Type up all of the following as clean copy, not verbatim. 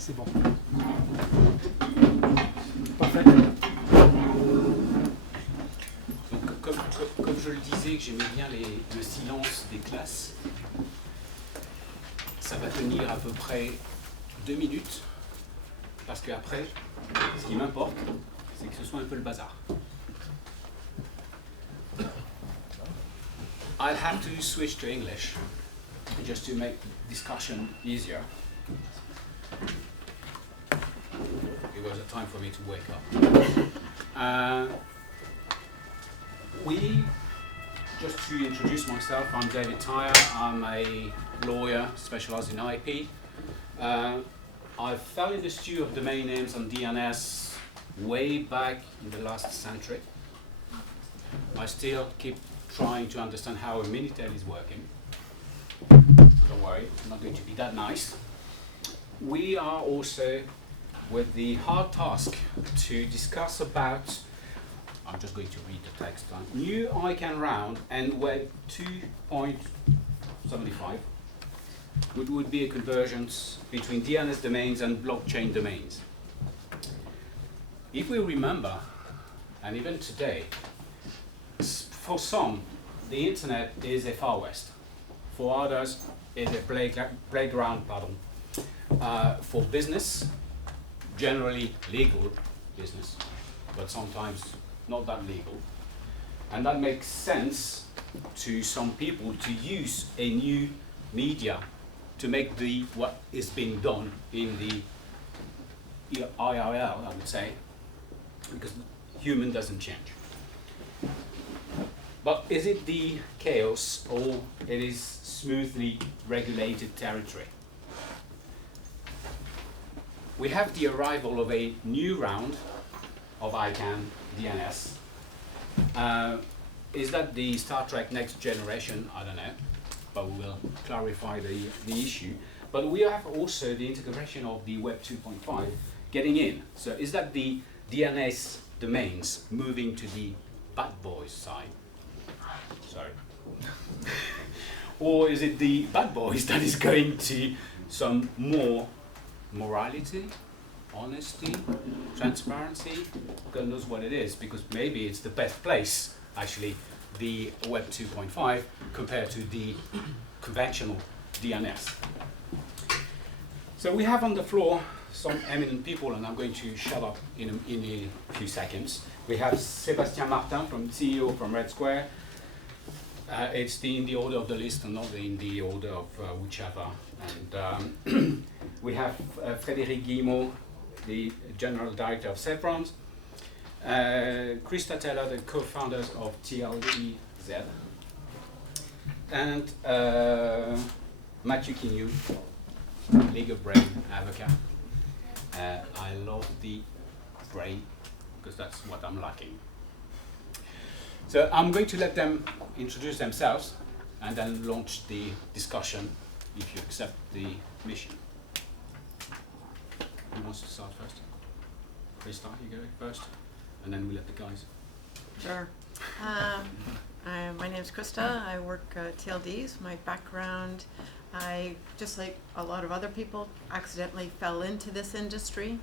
C'est bon. Parfait. Donc, comme je le disais, que j'aimais bien le silence des classes, ça va tenir à peu près 2 minutes, parce qu'après, ce qui m'importe, c'est que ce soit un peu le bazar. I'll have to switch to English, just to make discussion easier. It was a time for me to wake up. Just to introduce myself, I'm David Tayer. I'm a lawyer specialized in IP. I fell in the stew of domain names and DNS way back in the last century. I still keep trying to understand how a Minitel is working. Don't worry, I'm not going to be that nice. We are also with the hard task to discuss about, I'm just going to read the text, new ICANN round and Web 2.5, which would be a convergence between DNS domains and blockchain domains. If we remember, and even today, for some, the internet is a Far West. For others, it's a playground, for business, generally legal business, but sometimes not that legal. And that makes sense to some people to use a new media to make what is being done in the IRL, I would say, because human doesn't change. But is it the chaos or it is smoothly regulated territory? We have the arrival of a new round of ICANN DNS. Is that the Star Trek Next Generation? I don't know, but we will clarify the issue. But we have also the integration of the Web 2.5 getting in. So is that the DNS domains moving to the bad boys side? Sorry. Or is it the bad boys that is going to some more morality, honesty, transparency? God knows what it is, because maybe it's the best place, actually, the Web 2.5 compared to the conventional DNS. So we have on the floor some eminent people, and I'm going to shut up in a few seconds. We have Sébastien Martin, CEO from Red Square. It's in the order of the list and not in the order of whichever. And we have Frédéric Guillemaut, the General Director of Cellfront, Christa Taylor, the co-founders of TLEZ, and Matthieu Quiniou, League of Brain advocate. I love the brain because that's what I'm lacking. So I'm going to let them introduce themselves and then launch the discussion if you accept the mission. Who wants to start first? Christa, you go first, and then we let the guys. Sure. My name's Christa. I work at TLDs. My background, I, just like a lot of other people, accidentally fell into this industry.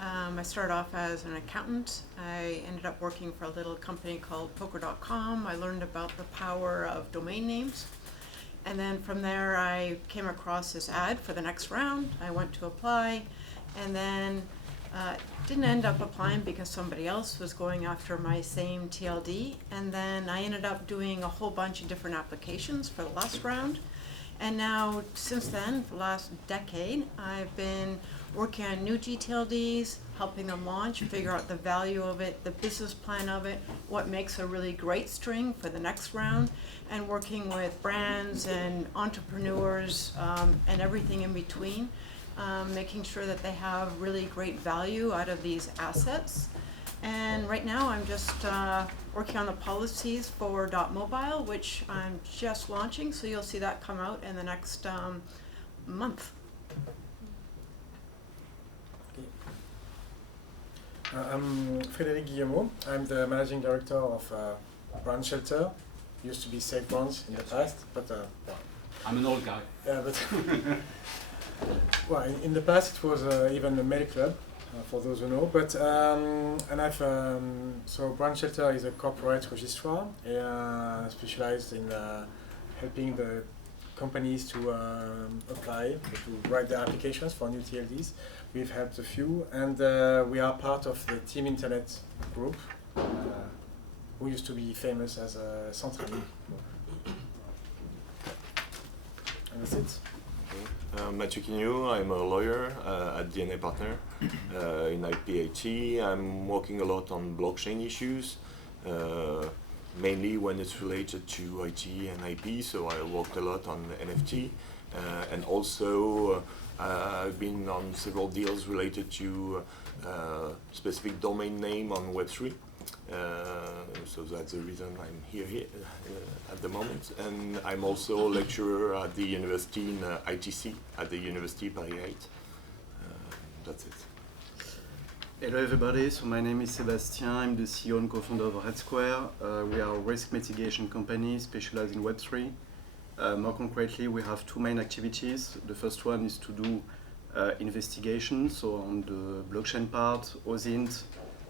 I started off as an accountant. I ended up working for a little company called poker.com. I learned about the power of domain names. And then from there, I came across this ad for the next round. I went to apply, and then didn't end up applying because somebody else was going after my same TLD. And then I ended up doing a whole bunch of different applications for the last round. And now, since then, for the last decade, I've been working on new GTLDs, helping them launch, figure out the value of it, the business plan of it, what makes a really great string for the next round, and working with brands and entrepreneurs and everything in between, making sure that they have really great value out of these assets. And right now I'm just working on the policies for .mobile, which I'm just launching, so you'll see that come out in the next month. I'm Frédéric Guillemaut. I'm the managing director of Brand Shelter. Used to be Safe Brands in the past, but I'm an old guy. Yeah, but Well, in the past it was even a mail club, for those who know. But and I've so Branch Shelter is a corporate registrar specialized in helping the companies to apply, to write their applications for new TLDs. We've helped a few, and we are part of the Team Internet group, who used to be famous as a Centrale. And that's it. Matthieu Quiniou, I'm a lawyer at DNA Partner in IPIT. I'm working a lot on blockchain issues, mainly when it's related to IT and IP, so I worked a lot on NFT. And also I've been on several deals related to specific domain name on Web3. So that's the reason I'm here at the moment. And I'm also a lecturer at the university in ITC, at the University Paris 8. That's it. Hello everybody, so my name is Sébastien, I'm the CEO and co-founder of Red Square. We are a risk mitigation company specialized in Web3. More concretely, we have two main activities. The first one is to do investigation, so on the blockchain part, OSINT,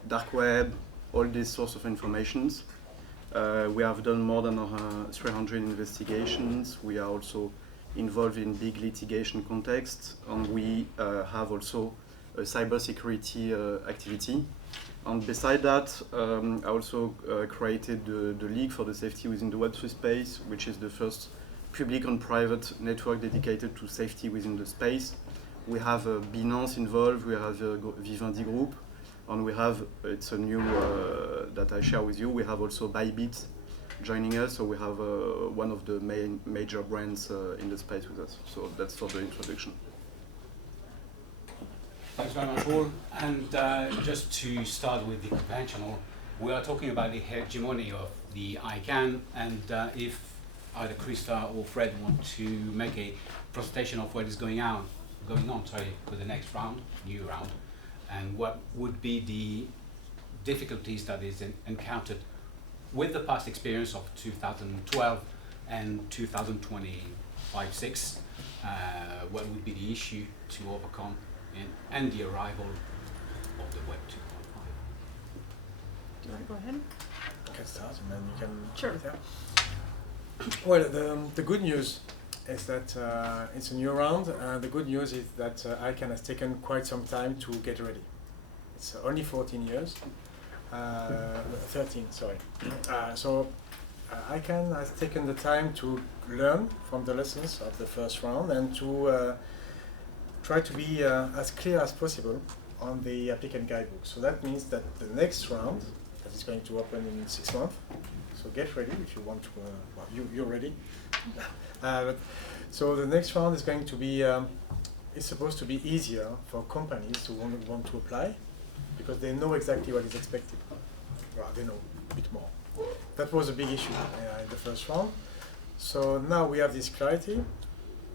dark web, all these sorts of informations. We have done more than 300 investigations. We are also involved in big litigation contexts, and we have also a cybersecurity activity. And beside that, I also created the League for the Safety Within the Web3 Space, which is the first public and private network dedicated to safety within the space. We have Binance involved, we have Vivendi Group, and we have, it's a new that I share with you, we have also Bybit joining us, so we have one of the major brands in the space with us. So that's for the introduction. Thanks very much, all. And just to start with the conventional, we are talking about the hegemony of the ICANN, and if either Christa or Fred want to make a presentation of what is going on with the next round, new round, and what would be the difficulties that is encountered with the past experience of 2012 and 2025-6, what would be the issue to overcome and the arrival of the Web 2.5. Do you want to go ahead? I can start and then you can... Sure. Yeah. Well, the good news is that it's a new round. The good news is that ICANN has taken quite some time to get ready. It's only 14 years. 13, sorry. So ICANN has taken the time to learn from the lessons of the first round and to try to be as clear as possible on the applicant guidebook. So that means that the next round, that is going to open in 6 months, so get ready if you want to, well, you're ready. So the next round is going to be, it's supposed to be easier for companies who want to apply, because they know exactly what is expected. Well, they know a bit more. That was a big issue in the first round. So now we have this clarity,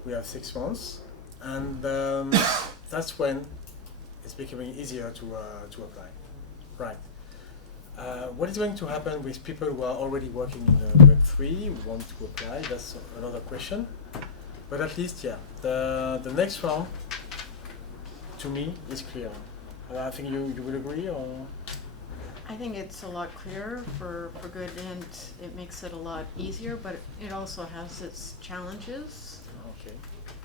we have 6 months, and that's when it's becoming easier to apply. Right. What is going to happen with people who are already working in Web3, who want to apply? That's another question. But at least, yeah, the next round, to me, is clear. I think you will agree, or? I think it's a lot clearer for good, and it makes it a lot easier, but it also has its challenges. Okay.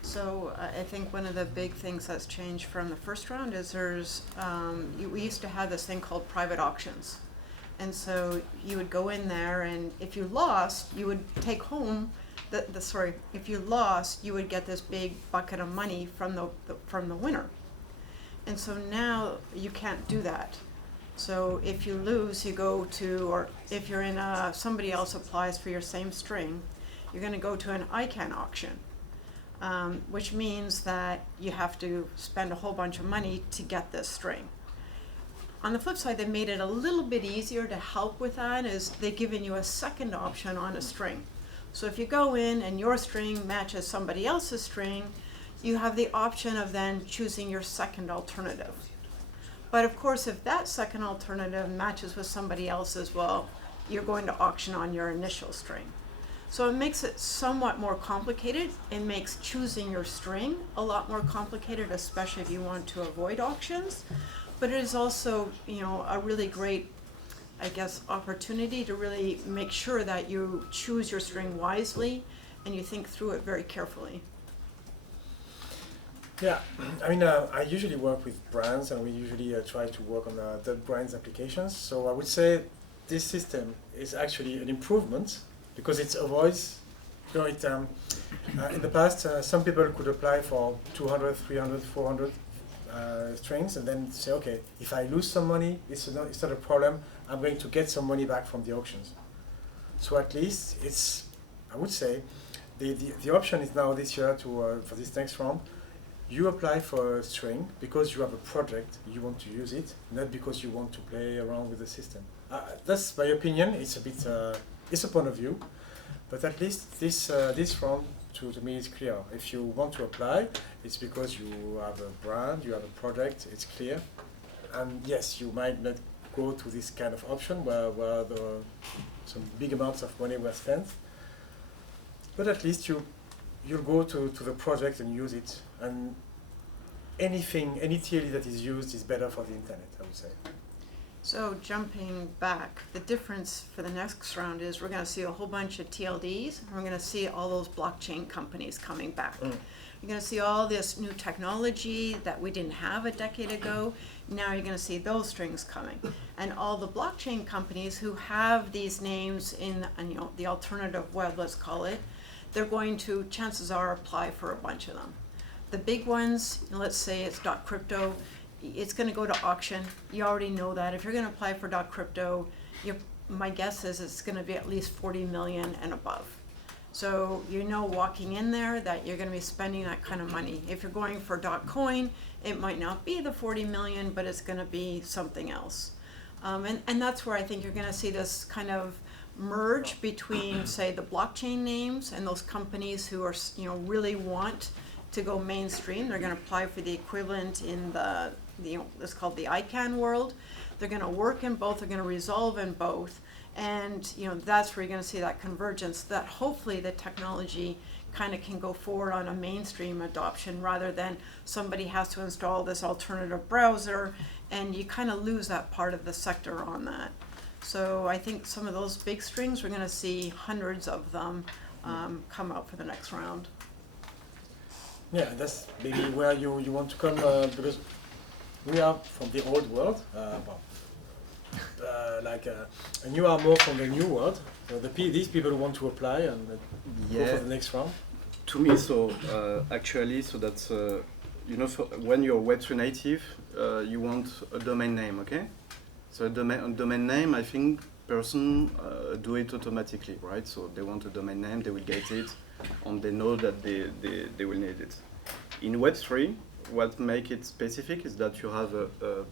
So I think one of the big things that's changed from the first round is we used to have this thing called private auctions. And so you would go in there, and if you lost, you would take home if you lost, you would get this big bucket of money from the winner. And so now you can't do that. So if you lose, you go to, or if you're in somebody else applies for your same string, you're going to go to an ICANN auction, which means that you have to spend a whole bunch of money to get this string. On the flip side, they made it a little bit easier to help with that, is they've given you a second option on a string. So if you go in and your string matches somebody else's string, you have the option of then choosing your second alternative. But of course, if that second alternative matches with somebody else's, well, you're going to auction on your initial string. So it makes it somewhat more complicated. It makes choosing your string a lot more complicated, especially if you want to avoid auctions. But it is also, you know, a really great, I guess, opportunity to really make sure that you choose your string wisely and you think through it very carefully. Yeah, I mean, I usually work with brands, and we usually try to work on the brands' applications. So I would say this system is actually an improvement because it avoids, you know, in the past, some people could apply for 200, 300, 400 strings and then say, okay, if I lose some money, it's not a problem. I'm going to get some money back from the auctions. So at least it's, I would say, the option is now this year to for this next round. You apply for a string because you have a project, you want to use it, not because you want to play around with the system. That's my opinion. It's a bit, it's a point of view, but at least this round to me is clear. If you want to apply, it's because you have a brand, you have a project. It's clear, and yes, you might not go to this kind of option where some big amounts of money were spent, but at least you'll go to the project and use it. And any TLD that is used is better for the internet, I would say. So jumping back, the difference for the next round is we're going to see a whole bunch of TLDs, and we're going to see all those blockchain companies coming back. You're going to see all this new technology that we didn't have a decade ago. Now you're going to see those strings coming. And all the blockchain companies who have these names in, you know, the alternative web, let's call it, they're going to, chances are, apply for a bunch of them. The big ones, let's say it's .crypto, it's going to go to auction. You already know that. If you're going to apply for .crypto, my guess is it's going to be at least 40 million and above. So you know walking in there that you're going to be spending that kind of money. If you're going for .coin, it might not be the 40 million, but it's going to be something else. And that's where I think you're going to see this kind of merge between, say, the blockchain names and those companies who are, you know, really want to go mainstream. They're going to apply for the equivalent in the it's called the ICANN world. They're going to work in both. They're going to resolve in both, and you know that's where you're going to see that convergence. That hopefully the technology kind of can go forward on a mainstream adoption rather than somebody has to install this alternative browser, and you kind of lose that part of the sector on that. So I think some of those big strings, we're going to see hundreds of them come out for the next round. Yeah, that's maybe where you want to come, because we are from the old world, and you are more from the new world. So these people who want to apply and go for the next round. To me, so actually, so that's you know, when you're Web3 native, you want a domain name, okay? So a domain name, I think person do it automatically, right? So they want a domain name, they will get it, and they know that they will need it. In Web3, what makes it specific is that you have a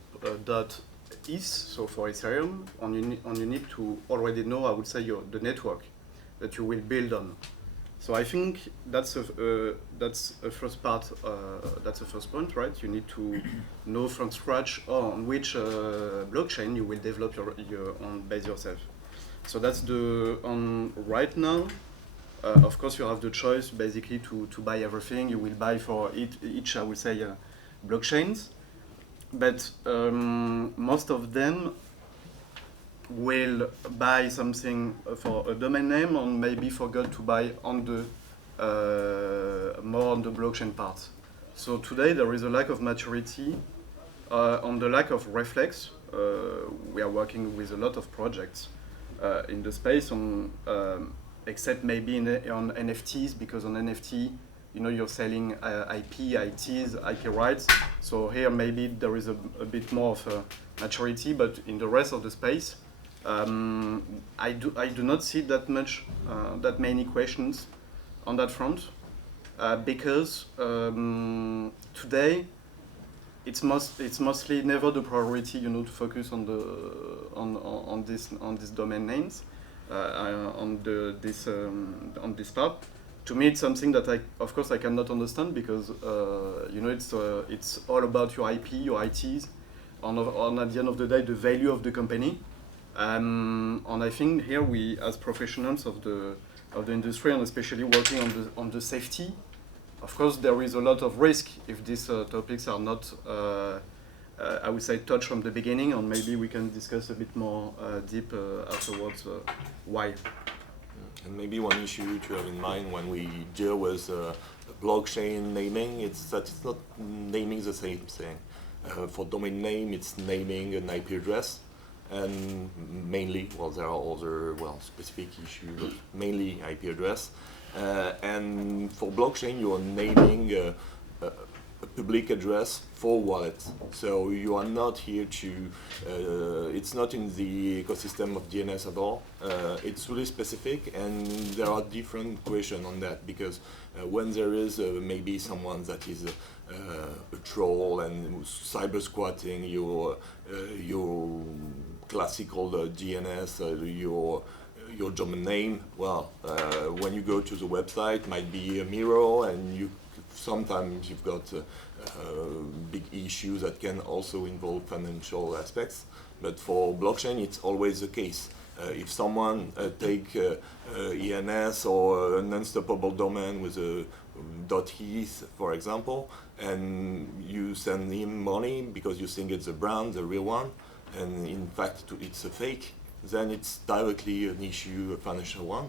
.eth, so for Ethereum, and you need to already know, I would say, the network that you will build on. So I think that's a first part. That's the first point, right? You need to know from scratch on which blockchain you will develop your own base yourself. So that's right now. Of course, you have the choice basically to buy everything. You will buy for each I would say, blockchains, but most of them will buy something for a domain name and maybe forget to buy on the more on the blockchain part. So today there is a lack of maturity, on the lack of reflex. We are working with a lot of projects in the space on. Except maybe on NFTs, because on NFT, you know, you're selling IP, ITs, IP rights. So here maybe there is a bit more of a maturity, but in the rest of the space, I do not see that many questions on that front, because today it's mostly never the priority, you know, to focus on this domain names. On this part, to me it's something that of course I cannot understand, because you know, it's all about your IP, your ITs, on at the end of the day the value of the company, and I think here we as professionals of of the industry, and especially working on the safety. Of course, there is a lot of risk if these topics are not, I would say, touched from the beginning, and maybe we can discuss a bit more deep afterwards why. And maybe one issue to have in mind when we deal with blockchain naming, it's that it's not naming the same thing. For domain name, it's naming an IP address, and mainly, well, there are other, well, specific issues, but mainly IP address. And for blockchain, you are naming a public address for wallet. So you are not here to, it's not in the ecosystem of DNS at all. It's really specific, and there are different questions on that, because when there is maybe someone that is a troll and cyber squatting your classical DNS, your domain name, well, when you go to the website, might be a mirror, and sometimes you've got big issues that can also involve financial aspects. But for blockchain, it's always the case. If someone take ENS or an unstoppable domain with a .eth, for example, and you send him money because you think it's a brand, the real one, and in fact it's a fake, then it's directly an issue, a financial one.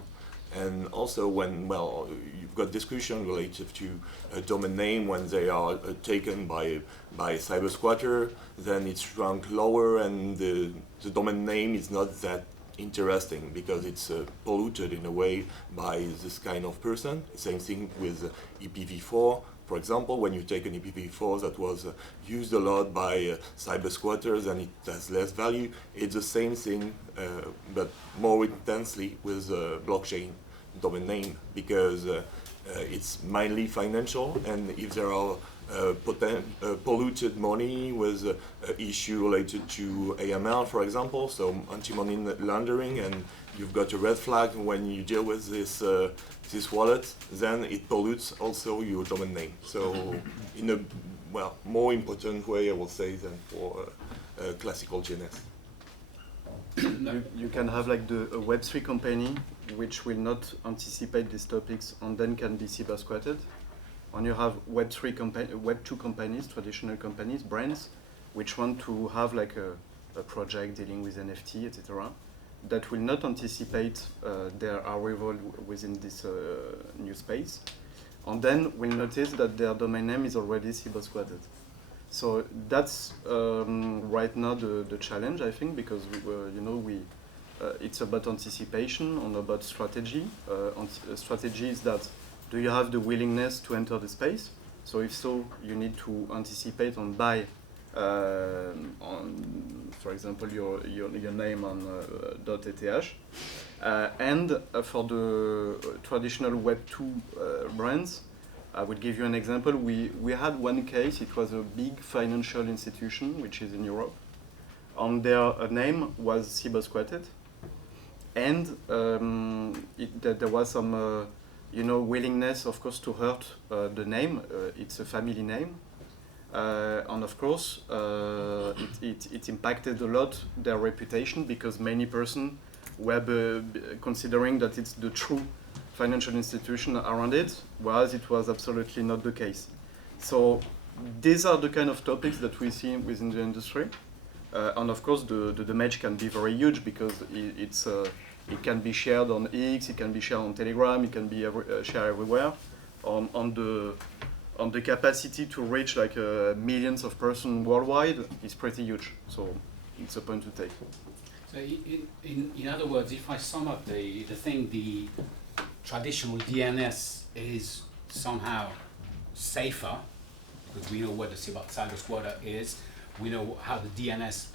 And also when, well, you've got discussion related to a domain name when they are taken by cyber squatter, then it's ranked lower, and the domain name is not that interesting because it's polluted in a way by this kind of person. Same thing with IPv4. For example, when you take an IPv4 that was used a lot by cyber squatters and it has less value, it's the same thing, but more intensely with blockchain domain name, because it's mainly financial, and if there are polluted money with issue related to AML, for example, so anti-money laundering, and you've got a red flag when you deal with this wallet, then it pollutes also your domain name. So in a, well, more important way, I will say, than for classical DNS. You can have like a Web3 company which will not anticipate these topics and then can be cyber squatted. And you have Web2 companies, traditional companies, brands, which want to have like a project dealing with NFT, etc., that will not anticipate their arrival within this new space, and then will notice that their domain name is already cyber squatted. So that's right now the challenge, I think, because it's about anticipation and about strategy. Strategy is that, do you have the willingness to enter the space? So if so, you need to anticipate and buy, for example, your name on .eth. And for the traditional Web2 brands, I would give you an example. We had one case. It was a big financial institution, which is in Europe, and their name was cyber squatted, and there was some willingness, of course, to hurt the name. It's a family name, and of course, it impacted a lot their reputation, because many persons were considering that it's the true financial institution around it, whereas it was absolutely not the case. So these are the kind of topics that we see within the industry, and of course the damage can be very huge, because it can be shared on X, it can be shared on Telegram, it can be shared everywhere. On the capacity to reach like millions of persons worldwide is pretty huge. So it's a point to take. So in other words, if I sum up the thing, the traditional DNS is somehow safer, because we know what the cyber squatter is, we know how the DNS,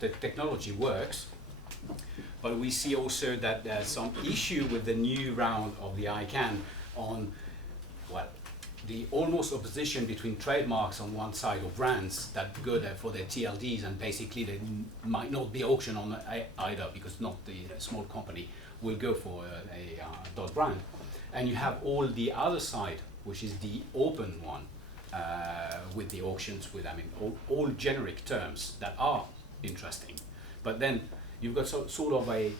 the technology works, but we see also that there's some issue with the new round of the ICANN on, well, the almost opposition between trademarks on one side or brands that go there for their TLDs, and basically they might not be auctioned on either, because not the small company will go for a .brand. And you have all the other side, which is the open one, with the auctions, with, I mean, all generic terms that are interesting. But then you've got sort of a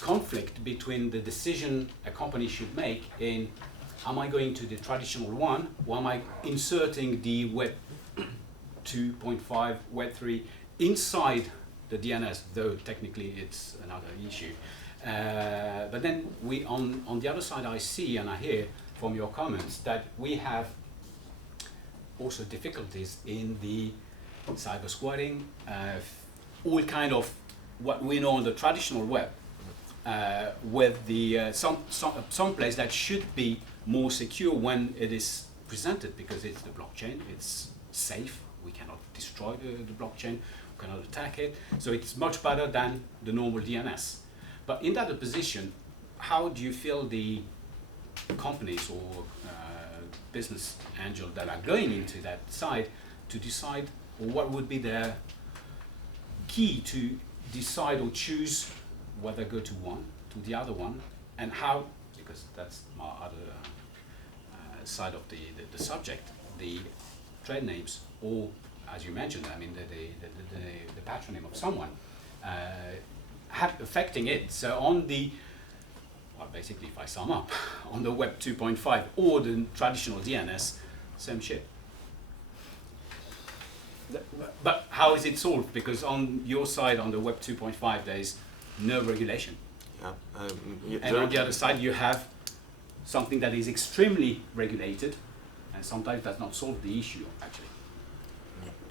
conflict between the decision a company should make in, am I going to the traditional one, or am I inserting the Web 2.5, Web 3 inside the DNS, though technically it's another issue. But then on the other side, I see and I hear from your comments that we have also difficulties in the cyber squatting, all kind of what we know on the traditional web, with the some place that should be more secure when it is presented, because it's the blockchain, it's safe, we cannot destroy the blockchain, we cannot attack it, so it's much better than the normal DNS. But in that position, how do you feel the companies or business angels that are going into that side to decide what would be their key to decide or choose whether go to one, to the other one, and how, because that's my other side of the subject, the trade names, or as you mentioned, I mean the patronym of someone, affecting it. So on the, well, basically if I sum up, on the Web 2.5 or the traditional DNS, same shit. But how is it solved? Because on your side, on the Web 2.5, there is no regulation. Yeah, and on the other side, you have something that is extremely regulated, and sometimes does not solve the issue, actually.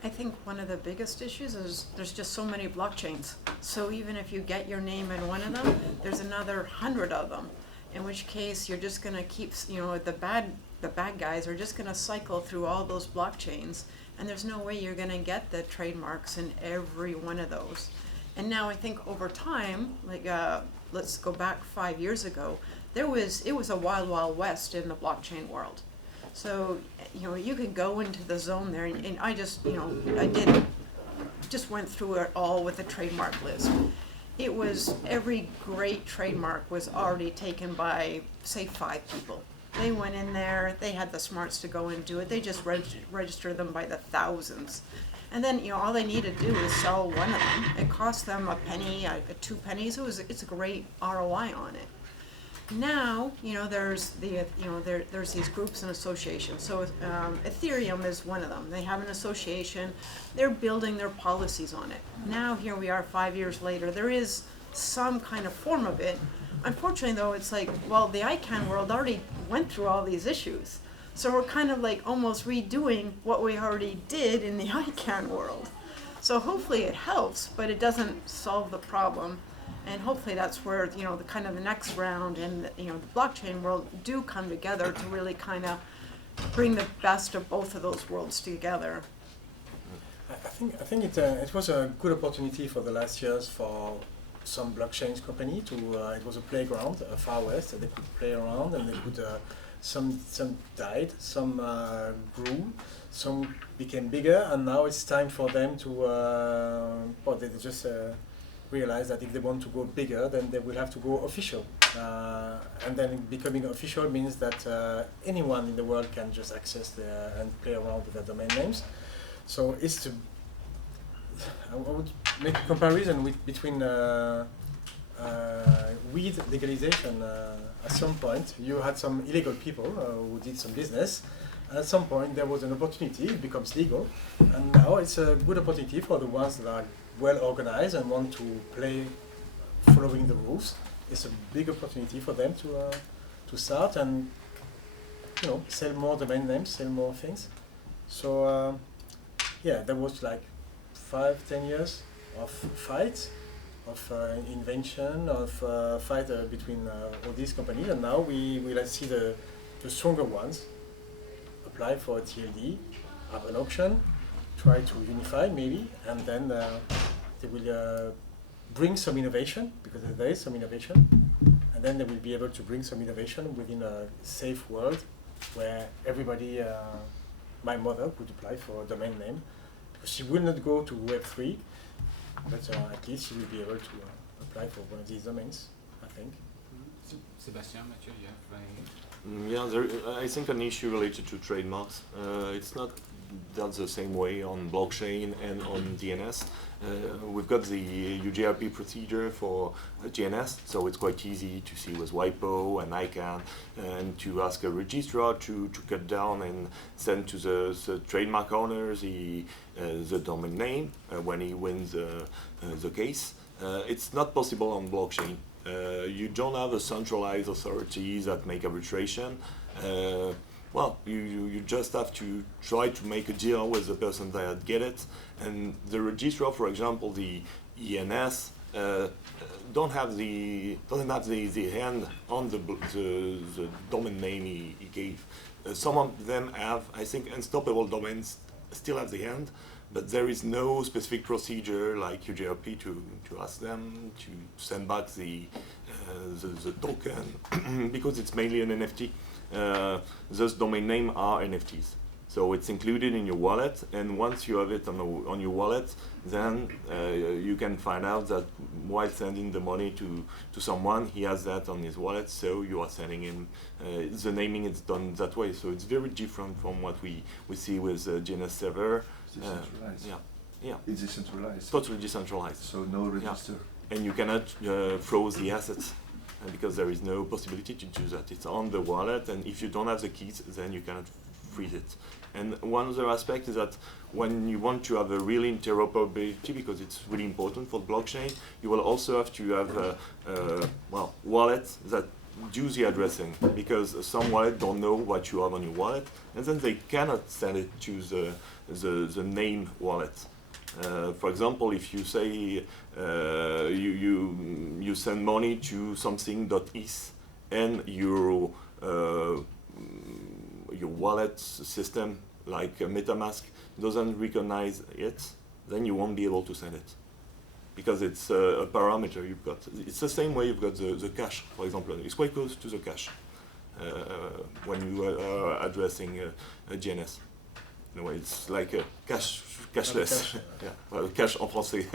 I think one of the biggest issues is there's just so many blockchains. So even if you get your name in one of them, there's another 100 of them. In which case, you're just going to keep, you know, the bad guys are just going to cycle through all those blockchains, and there's no way you're going to get the trademarks in every one of those. And now I think over time, like let's go back 5 years ago, it was a wild, wild west in the blockchain world. So, you know, you could go into the zone there, and I just, you know, just went through it all with a trademark list. It was, every great trademark was already taken by, say, 5 people. They went in there, they had the smarts to go and do it, they just register them by the thousands. And then, you know, all they needed to do is sell one of them. It cost them a penny, 2 pennies, it's a great ROI on it. Now, you know, there's these groups and associations. So Ethereum is one of them. They have an association. They're building their policies on it. Now here we are 5 years later. There is some kind of form of it. Unfortunately, though, it's like, well, the ICANN world already went through all these issues. So we're kind of like almost redoing what we already did in the ICANN world. So hopefully it helps, but it doesn't solve the problem. And hopefully that's where, you know, the kind of the next round and, you know, the blockchain world do come together to really kind of bring the best of both of those worlds together. I think it was a good opportunity for the last years for some blockchain company to, it was a playground, Far West, and they could play around, and they could, some died, some grew, some became bigger, and now it's time for them to, well, they just realize that if they want to go bigger, then they will have to go official. And then becoming official means that anyone in the world can just access and play around with their domain names. So it's to, I would make a comparison between weed legalization. At some point, you had some illegal people who did some business. And at some point, there was an opportunity, it becomes legal. And now it's a good opportunity for the ones that are well organized and want to play following the rules. It's a big opportunity for them to start and, you know, sell more domain names, sell more things. So yeah, there was like 5-10 years of fights, of invention, of fight between all these companies, and now we let's see the stronger ones apply for a TLD, have an auction, try to unify maybe, and then they will bring some innovation, because there is some innovation, and then they will be able to bring some innovation within a safe world where everybody, my mother could apply for a domain name, because she will not go to Web3, but at least she will be able to apply for one of these domains, I think. Sébastien, Matthieu, you have Yeah, I think an issue related to trademarks. It's not done the same way on blockchain and on DNS. We've got the UGRP procedure for DNS, so it's quite easy to see with WIPO and ICANN, and to ask a registrar to cut down and send to the trademark owner the domain name when he wins the case. It's not possible on blockchain. You don't have a centralized authority that make arbitration. Well, you just have to try to make a deal with the person that get it, and the registrar, for example, the ENS, doesn't have the hand on the domain name he gave. Some of them have, I think, unstoppable domains still have the hand, but there is no specific procedure like UGRP to ask them to send back the token because it's mainly an NFT. Those domain name are NFTs, so it's included in your wallet, and once you have it on your wallet, then you can find out that while sending the money to someone, he has that on his wallet, so you are sending him, the naming is done that way, so it's very different from what we see with DNS server. Decentralized. Yeah. It's decentralized. Totally decentralized. So no register. Yeah. And you cannot froze the assets because there is no possibility to do that. It's on the wallet, and if you don't have the keys, then you cannot freeze it. And one other aspect is that when you want to have a real interoperability, because it's really important for blockchain, you will also have to have wallets that do the addressing, because some wallet don't know what you have on your wallet, and then they cannot send it to the name wallet. For example, if you say you send money to something.is and your wallet system like MetaMask doesn't recognize it, then you won't be able to send it because it's a parameter you've got. It's the same way you've got the cache, for example. It's quite close to the cache when you are addressing a DNS. In a way, it's like a cashless. Yeah, well, cache en français.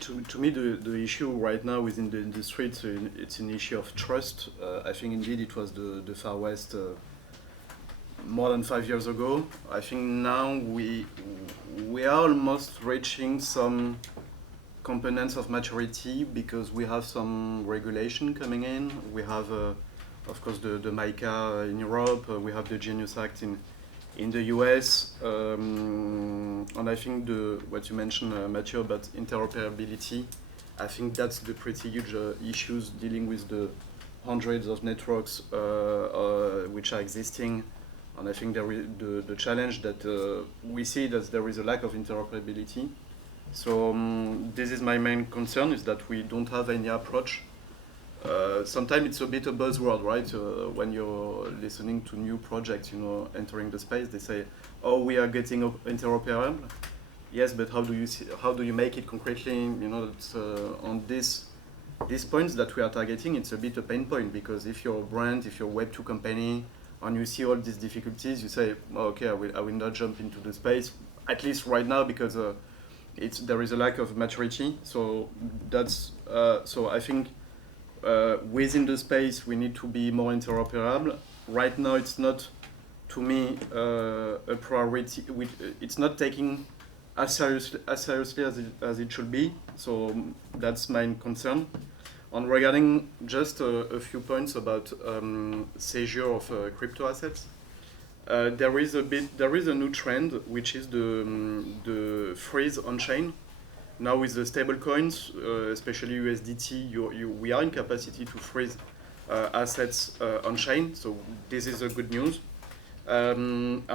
To me, the issue right now within the industry, it's an issue of trust. I think indeed it was the Far West more than 5 years ago. I think now we are almost reaching some components of maturity because we have some regulation coming in. We have, of course, the MiCA in Europe. We have the Genius Act in the US, and I think what you mentioned, Matthieu, about interoperability, I think that's the pretty huge issues dealing with the hundreds of networks which are existing. And I think the challenge that we see that there is a lack of interoperability. So this is my main concern, is that we don't have any approach. Sometimes it's a bit a buzzword, right? When you're listening to new projects, entering the space, they say, "Oh, we are getting interoperable." Yes, but how do you make it concretely? It's, on these points that we are targeting, it's a bit a pain point, because if you're a brand, if you're a Web2 company, and you see all these difficulties, you say, oh, "Okay, I will not jump into the space, at least right now, because there is a lack of maturity." So that's so I think. Within the space, we need to be more interoperable. Right now, it's not, to me, a priority. It's not taking as seriously as it should be. So that's my concern. And regarding just a few points about seizure of crypto assets, there is a new trend, which is the freeze on chain. Now with the stable coins, especially USDT, we are in capacity to freeze assets on chain. So this is a good news. And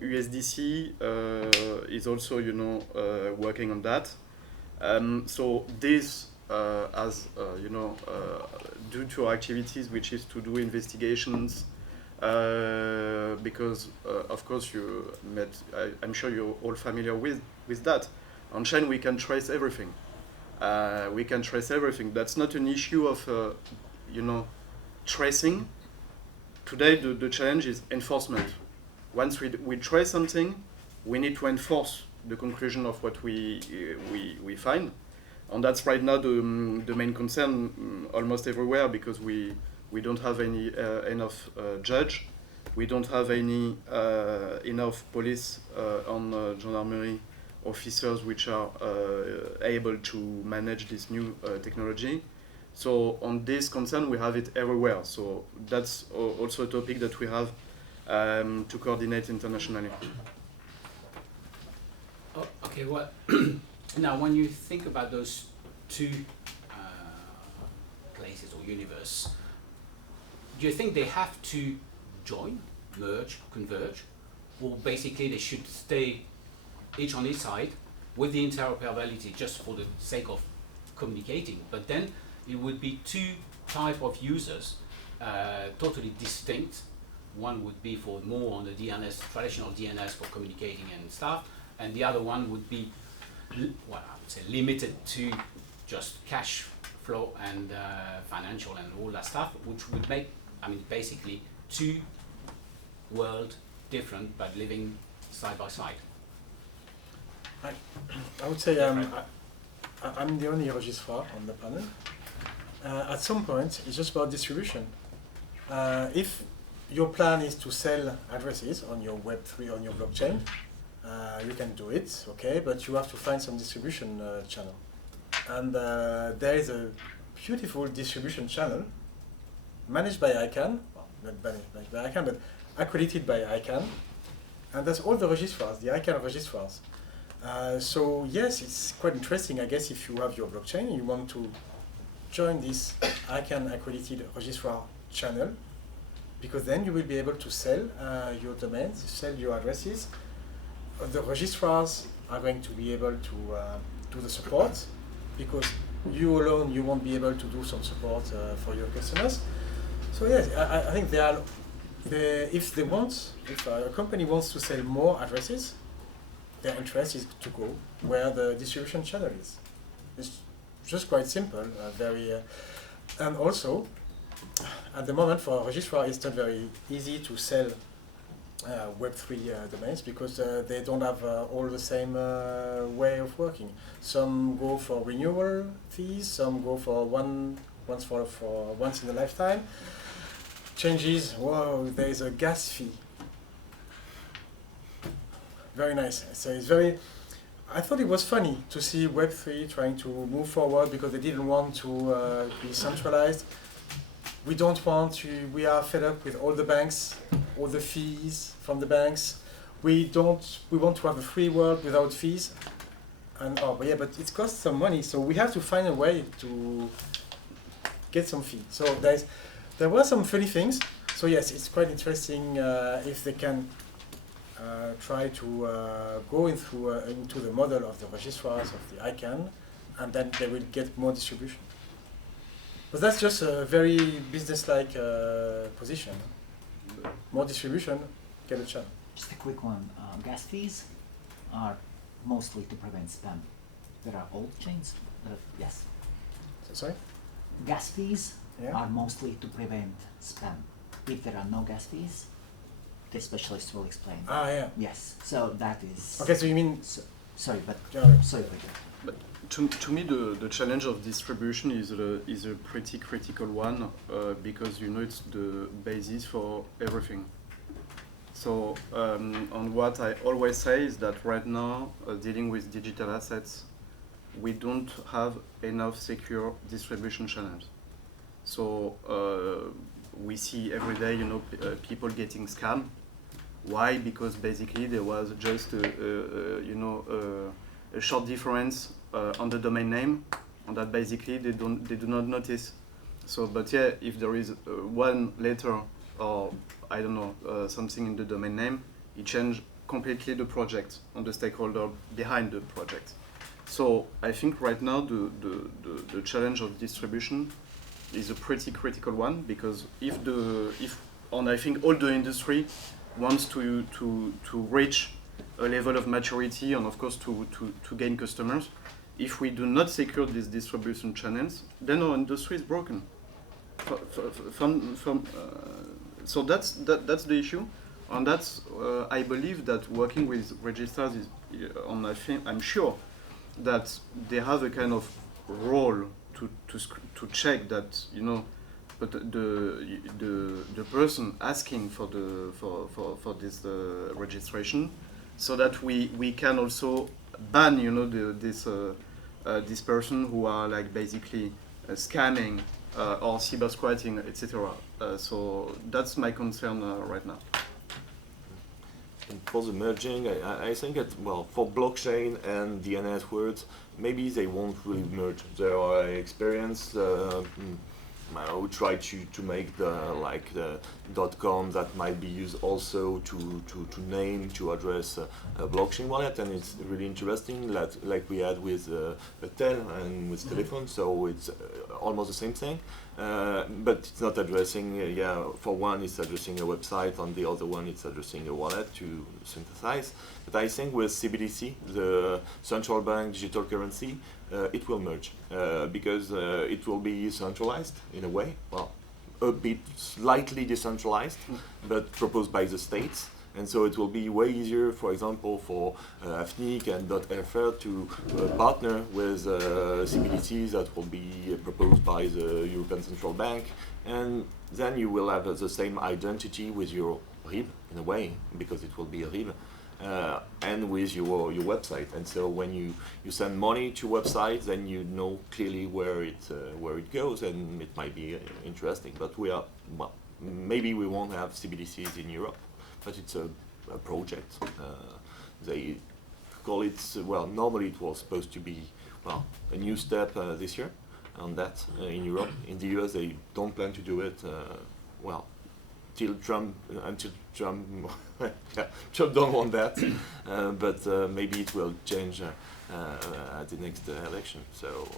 USDC is also, working on that. So this, due to our activities, which is to do investigations, because of course I'm sure you're all familiar with that. On chain, we can trace everything. That's not an issue of, tracing. Today, the challenge is enforcement. Once we trace something, we need to enforce the conclusion of what we find. And that's right now the main concern almost everywhere, because we don't have enough judge. We don't have any enough police and gendarmerie officers which are able to manage this new technology. So on this concern, we have it everywhere. So that's also a topic that we have to coordinate internationally. Oh, okay, well, now when you think about those two places or universe, do you think they have to join, merge, converge, or basically they should stay each on each side with the interoperability just for the sake of communicating, but then it would be two type of users, totally distinct. One would be for more on the DNS, traditional DNS for communicating and stuff, and the other one would be, well, I would say limited to just cash flow and financial and all that stuff, which would make, I mean, basically two worlds different but living side by side. I would say I'm the only registrar on the panel. At some point, it's just about distribution. If your plan is to sell addresses on your Web3, on your blockchain, you can do it, okay, but you have to find some distribution channel. And there is a beautiful distribution channel managed by ICANN, well, not managed by ICANN, but accredited by ICANN, and that's all the registrars, the ICANN registrars. So yes, it's quite interesting, I guess, if you have your blockchain, you want to join this ICANN accredited registrar channel, because then you will be able to sell your domains, sell your addresses. The registrars are going to be able to do the support, because you alone, you won't be able to do some support for your customers. So yes, I think if a company wants to sell more addresses, their interest is to go where the distribution channel is. It's just quite simple, and also, at the moment for a registrar, it's not very easy to sell Web3 domains, because they don't have all the same way of working. Some go for renewal fees, some go for once in a lifetime. Changes, whoa, there is a gas fee. Very nice. So it's very, I thought it was funny to see Web3 trying to move forward because they didn't want to be centralized. We don't want to, we are fed up with all the banks, all the fees from the banks. We want to have a free world without fees. And but yeah, but it costs some money, so we have to find a way to get some fee. So there were some funny things. So yes, it's quite interesting if they can try to go into the model of the registrars of the ICANN, and then they will get more distribution. But that's just a very business-like position. More distribution, get a channel. Just a quick one. Gas fees are mostly to prevent spam. There are old chains. Yes. Sorry? Gas fees Yeah. are mostly to prevent spam. If there are no gas fees, the specialist will explain. Ah, yeah. Yes. So that is. Okay, so you mean... Sorry, but Yeah. sorry for that. But to me, the challenge of distribution is a pretty critical one because it's the basis for everything. So, on what I always say is that right now, dealing with digital assets, we don't have enough secure distribution channels. So we see every day, people getting scammed. Why? Because basically there was just a short difference on the domain name, and that basically they do not notice. So, but yeah, if there is one letter or I don't know something in the domain name, it changes completely the project and the stakeholder behind the project. So I think right now the challenge of distribution is a pretty critical one, because and I think all the industry wants to reach a level of maturity and of course to gain customers. If we do not secure these distribution channels, then our industry is broken. So that's the issue, and that's I believe that working with registrars is, and I'm sure that they have a kind of role to check that but the person asking for this registration, so that we can also ban this person who are like basically scamming or cyber squatting, etc. So that's my concern right now. And for the merging, I think that, well, for blockchain and DNS words, maybe they won't really merge. There are experience who try to make the .com that might be used also to name, to address a blockchain wallet, and it's really interesting, like we had with Tel and with Telephone, so it's almost the same thing. But it's not addressing, for one it's addressing a website, on the other one it's addressing a wallet to synthesize. But I think with CBDC, the central bank digital currency, it will merge because it will be centralized in a way, well, a bit slightly decentralized, but proposed by the states. And so it will be way easier, for example, for AFNIC and .fr to partner with CBDCs that will be proposed by the European Central Bank. And then you will have the same identity with your RIB, in a way, because it will be a RIB, and with your website. And so when you send money to websites, then you know clearly where it goes, and it might be interesting. But maybe we won't have CBDCs in Europe. But it's a project. They call it, normally it was supposed to be, a new step this year on that in Europe. In the US, they don't plan to do it, until Trump, Trump don't want that. But maybe it will change at the next election. So,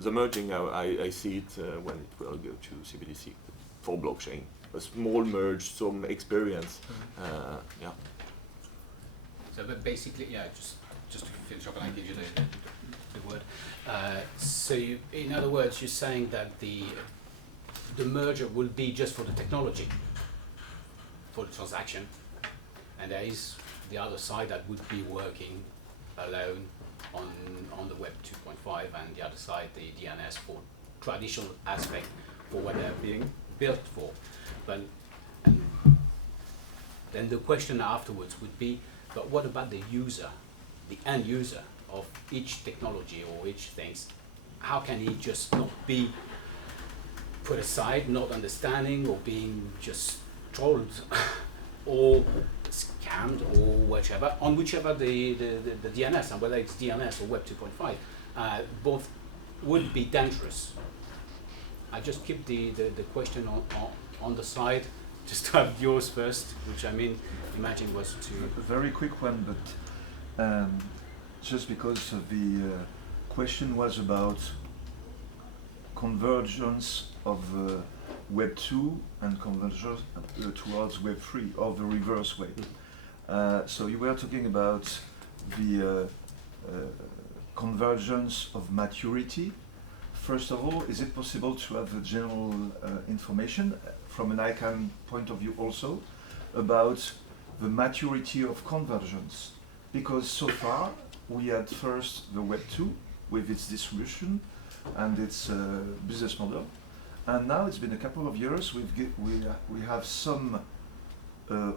the merging, I see it when it will go to CBDC for blockchain. A small merge, some experience. So, but basically, just to finish up, and I give you the word. So, in other words, you're saying that the merger will be just for the technology, for the transaction, and there is the other side that would be working alone on the Web 2.5, and the other side, the DNS, for traditional aspect for what they're being built for. And then the question afterwards would be, but what about the user, the end user of each technology or each things? How can he just not be put aside, not understanding, or being just trolled or scammed or whichever, on whichever the DNS, and whether it's DNS or Web 2.5, both would be dangerous. I just keep the question on the side, just to have yours first, which imagine was to... A very quick one, but just because the question was about convergence of Web 2 and convergence towards Web 3, or the reverse way. So you were talking about the convergence of maturity. First of all, is it possible to have a general information from an ICANN point of view also about the maturity of convergence? Because so far we had first the Web 2 with its distribution and its business model, and now it's been a couple of years. We have some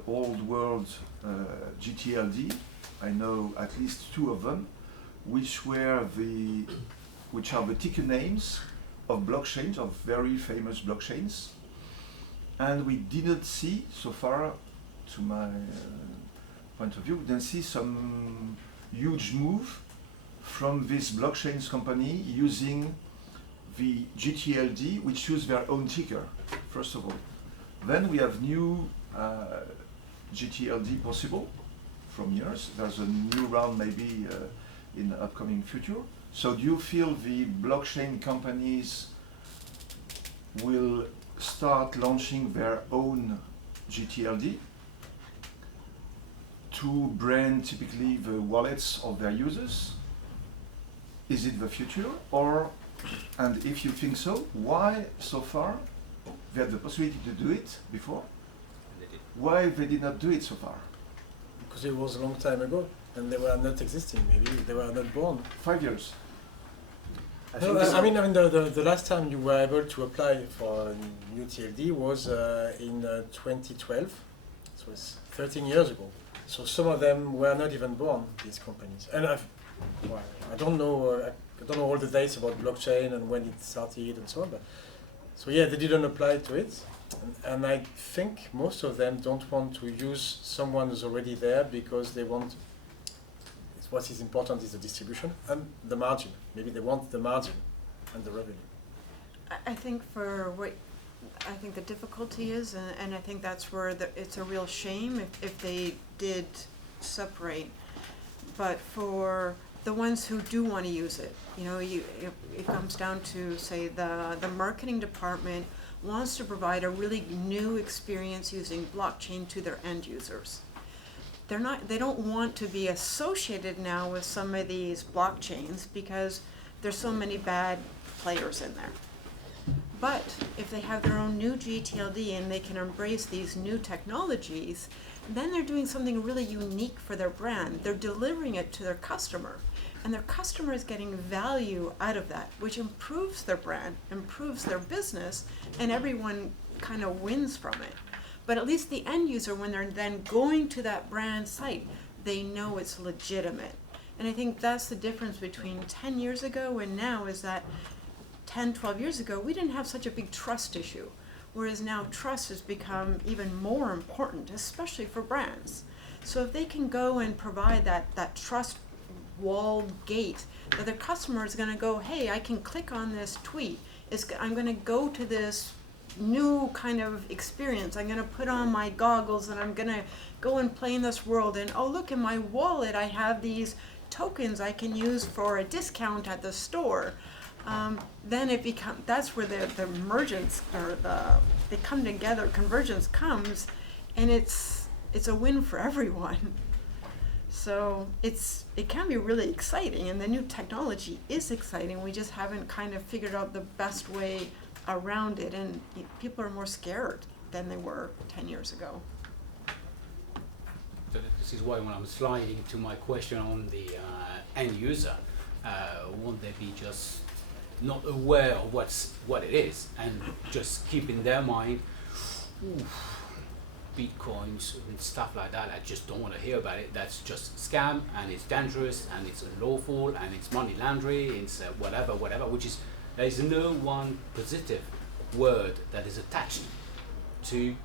old world GTLD. I know at least two of them, which are the ticker names of blockchains, of very famous blockchains, and we didn't see so far, to my point of view, we didn't see some huge move from this blockchains company using the GTLD, which use their own ticker, first of all. Then we have new GTLD possible from years. There's a new round maybe in the upcoming future. So do you feel the blockchain companies will start launching their own GTLD to brand typically the wallets of their users? Is it the future? And if you think so, why so far they had the possibility to do it before? Why they did not do it so far? Because it was a long time ago and they were not existing, maybe they were not born. 5 years. No, I mean, the last time you were able to apply for a new TLD was in 2012. It was 13 years ago. So some of them were not even born, these companies. And I don't know. I don't know all the dates about blockchain and when it started and so on. But so yeah, they didn't apply to it. And I think most of them don't want to use someone who's already there because they want. What is important is the distribution and the margin. Maybe they want the margin and the revenue. I think I think the difficulty is, and I think that's where it's a real shame if they did separate. But for the ones who do want to use it, it comes down to, say, the marketing department wants to provide a really new experience using blockchain to their end users. They don't want to be associated now with some of these blockchains because there's so many bad players in there. But if they have their own new GTLD and they can embrace these new technologies, then they're doing something really unique for their brand. They're delivering it to their customer, and their customer is getting value out of that, which improves their brand, improves their business, and everyone kind of wins from it. But at least the end user, when they're then going to that brand site, they know it's legitimate. And I think that's the difference between 10 years ago and now, is that 10, 12 years ago, we didn't have such a big trust issue. Whereas now trust has become even more important, especially for brands. So if they can go and provide that trust wall gate, that their customer is going to go, hey, I can click on this tweet. I'm going to go to this new kind of experience. I'm going to put on my goggles and I'm going to go and play in this world. And oh, look, in my wallet, I have these tokens I can use for a discount at the store. Then that's where the emergence or they come together, convergence comes, and it's a win for everyone. So it can be really exciting, and the new technology is exciting. We just haven't kind of figured out the best way around it, and people are more scared than they were 10 years ago. So this is why when I'm sliding to my question on the end user, won't they be just not aware of what it is and just keep in their mind, bitcoins and stuff like that, I just don't want to hear about it, that's just scam and it's dangerous and it's unlawful and it's money laundering, it's whatever, which is, there is no one positive word that is attached to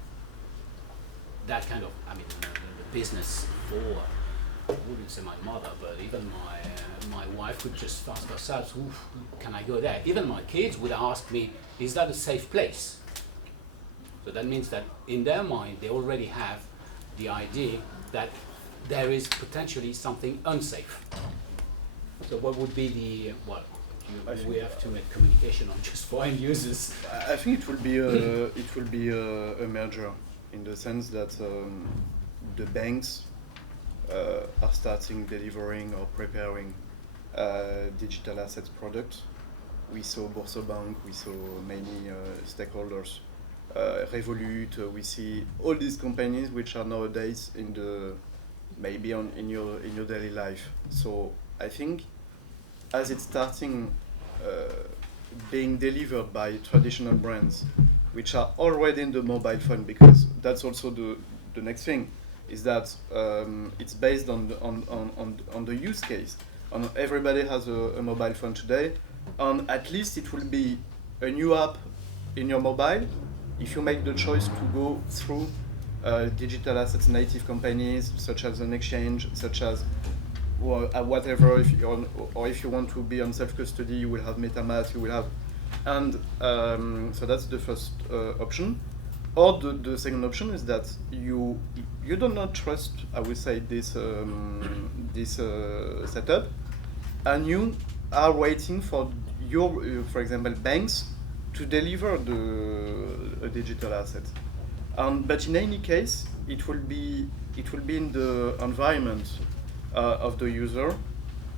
that kind of, the business for, I wouldn't say my mother, but even my wife would just ask herself, can I go there? Even my kids would ask me, is that a safe place? So that means that in their mind, they already have the idea that there is potentially something unsafe. So what would be the, we have to make communication on just for end users. I think it will be a merger, in the sense that the banks are starting delivering or preparing digital assets products. We saw BoursoBank, we saw many stakeholders, Revolut, we see all these companies which are nowadays in your daily life. So I think as it's starting being delivered by traditional brands which are already in the mobile phone, because that's also the next thing, is that it's based on the use case. Everybody has a mobile phone today, and at least it will be a new app in your mobile if you make the choice to go through digital assets native companies such as an exchange, such as whatever. If you want to be on self-custody, you will have MetaMask, you will have, and so that's the first option. Or the second option is that you do not trust, I would say, this setup, and you are waiting for your, for example, banks to deliver a digital asset. But in any case, it will be in the environment of the user,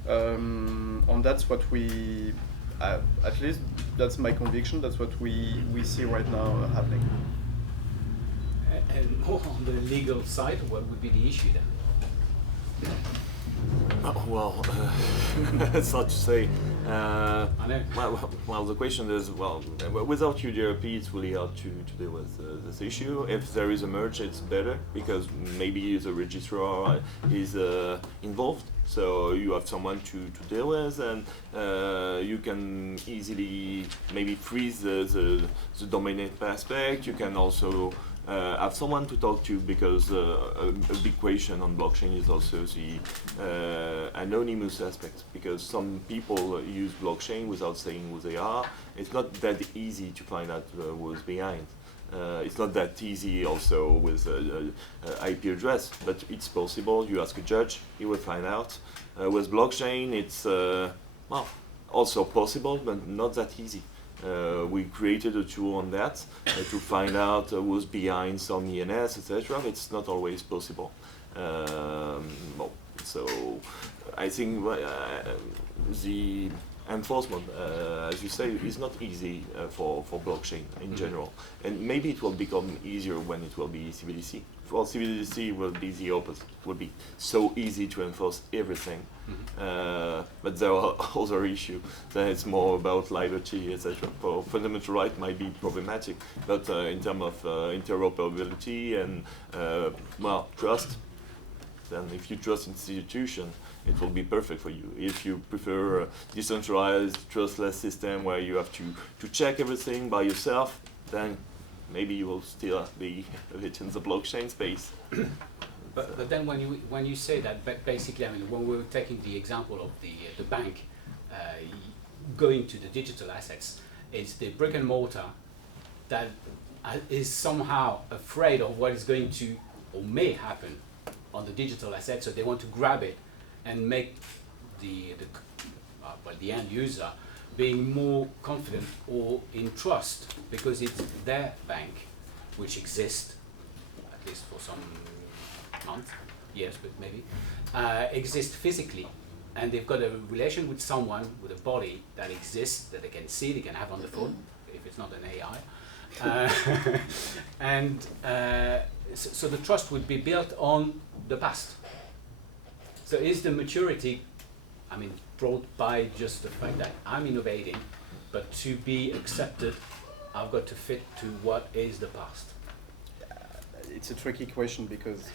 and that's what we, at least that's my conviction. That's what we see right now happening. And more on the legal side, what would be the issue then? Well, it's hard to say. I know. Well, the question is, without UDRP, it's really hard to deal with this issue. If there is a merge, it's better because maybe the registrar is involved, so you have someone to deal with, and you can easily maybe freeze the domain name aspect. You can also have someone to talk to, because a big question on blockchain is also the anonymous aspect, because some people use blockchain without saying who they are. It's not that easy to find out who's behind. It's not that easy also with IP address, but it's possible. You ask a judge, he will find out. With blockchain, it's also possible, but not that easy. We created a tool on that to find out who's behind some ENS, etc. It's not always possible. So I think the enforcement, as you say, is not easy for blockchain in general. And maybe it will become easier when it will be CBDC. For CBDC, it will be the opposite. It will be so easy to enforce everything. But there are other issues. Then it's more about liberty, etc. For fundamental right might be problematic, but in terms of interoperability and trust, then if you trust institution, it will be perfect for you. If you prefer a decentralized, trustless system where you have to check everything by yourself, then maybe you will still be a bit in the blockchain space. But then when you say that, basically, I mean, when we were taking the example of the bank going to the digital assets, it's the brick and mortar that is somehow afraid of what is going to or may happen on the digital asset, so they want to grab it and make the end user being more confident or in trust, because it's their bank, which exists, at least for some months, years, but maybe, exists physically. And they've got a relation with someone, with a body that exists, that they can see, they can have on the phone, if it's not an AI. So the trust would be built on the past. So is the maturity, I mean, brought by just the fact that I'm innovating, but to be accepted, I've got to fit to what is the past? It's a tricky question, because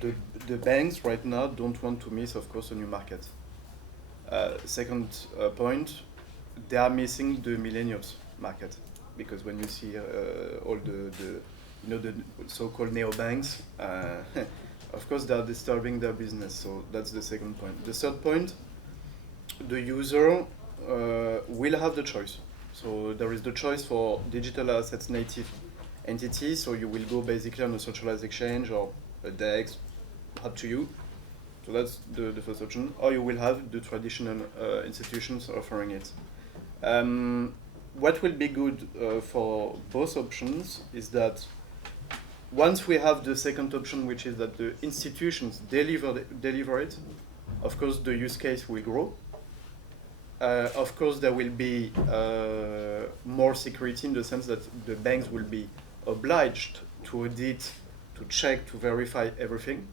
the banks right now don't want to miss, of course, a new market. Second point, they are missing the millennials market, because when you see all the so-called neobanks, of course they are disturbing their business. So that's the second point. The third point, the user will have the choice. So there is the choice for digital assets native entities. So you will go basically on a centralized exchange or a DEX, up to you. So that's the first option. Or you will have the traditional institutions offering it. What will be good for both options is that once we have the second option, which is that the institutions deliver it, of course the use case will grow. Of course there will be more security, in the sense that the banks will be obliged to audit, to check, to verify everything.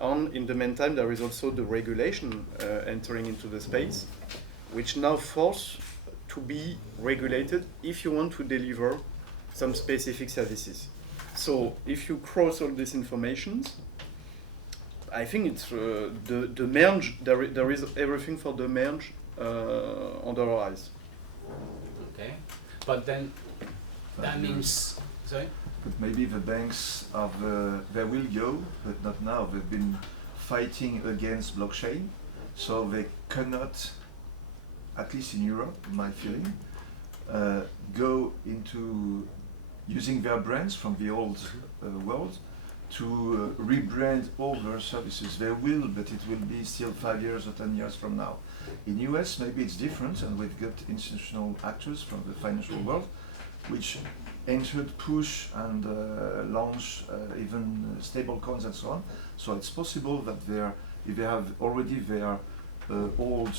And in the meantime, there is also the regulation entering into the space, which now force to be regulated if you want to deliver some specific services. So if you cross all these informations, I think it's the merge, there is everything for the merge under our eyes. Okay, but then that means, sorry? But maybe the banks they will go, but not now. They've been fighting against blockchain, so they cannot, at least in Europe, my feeling, go into using their brands from the old world to rebrand all their services. They will, but it will be still 5 years or 10 years from now. In US, maybe it's different, and we've got institutional actors from the financial world, which entered, push, and launch even stable coins and so on. So it's possible that if they have already their old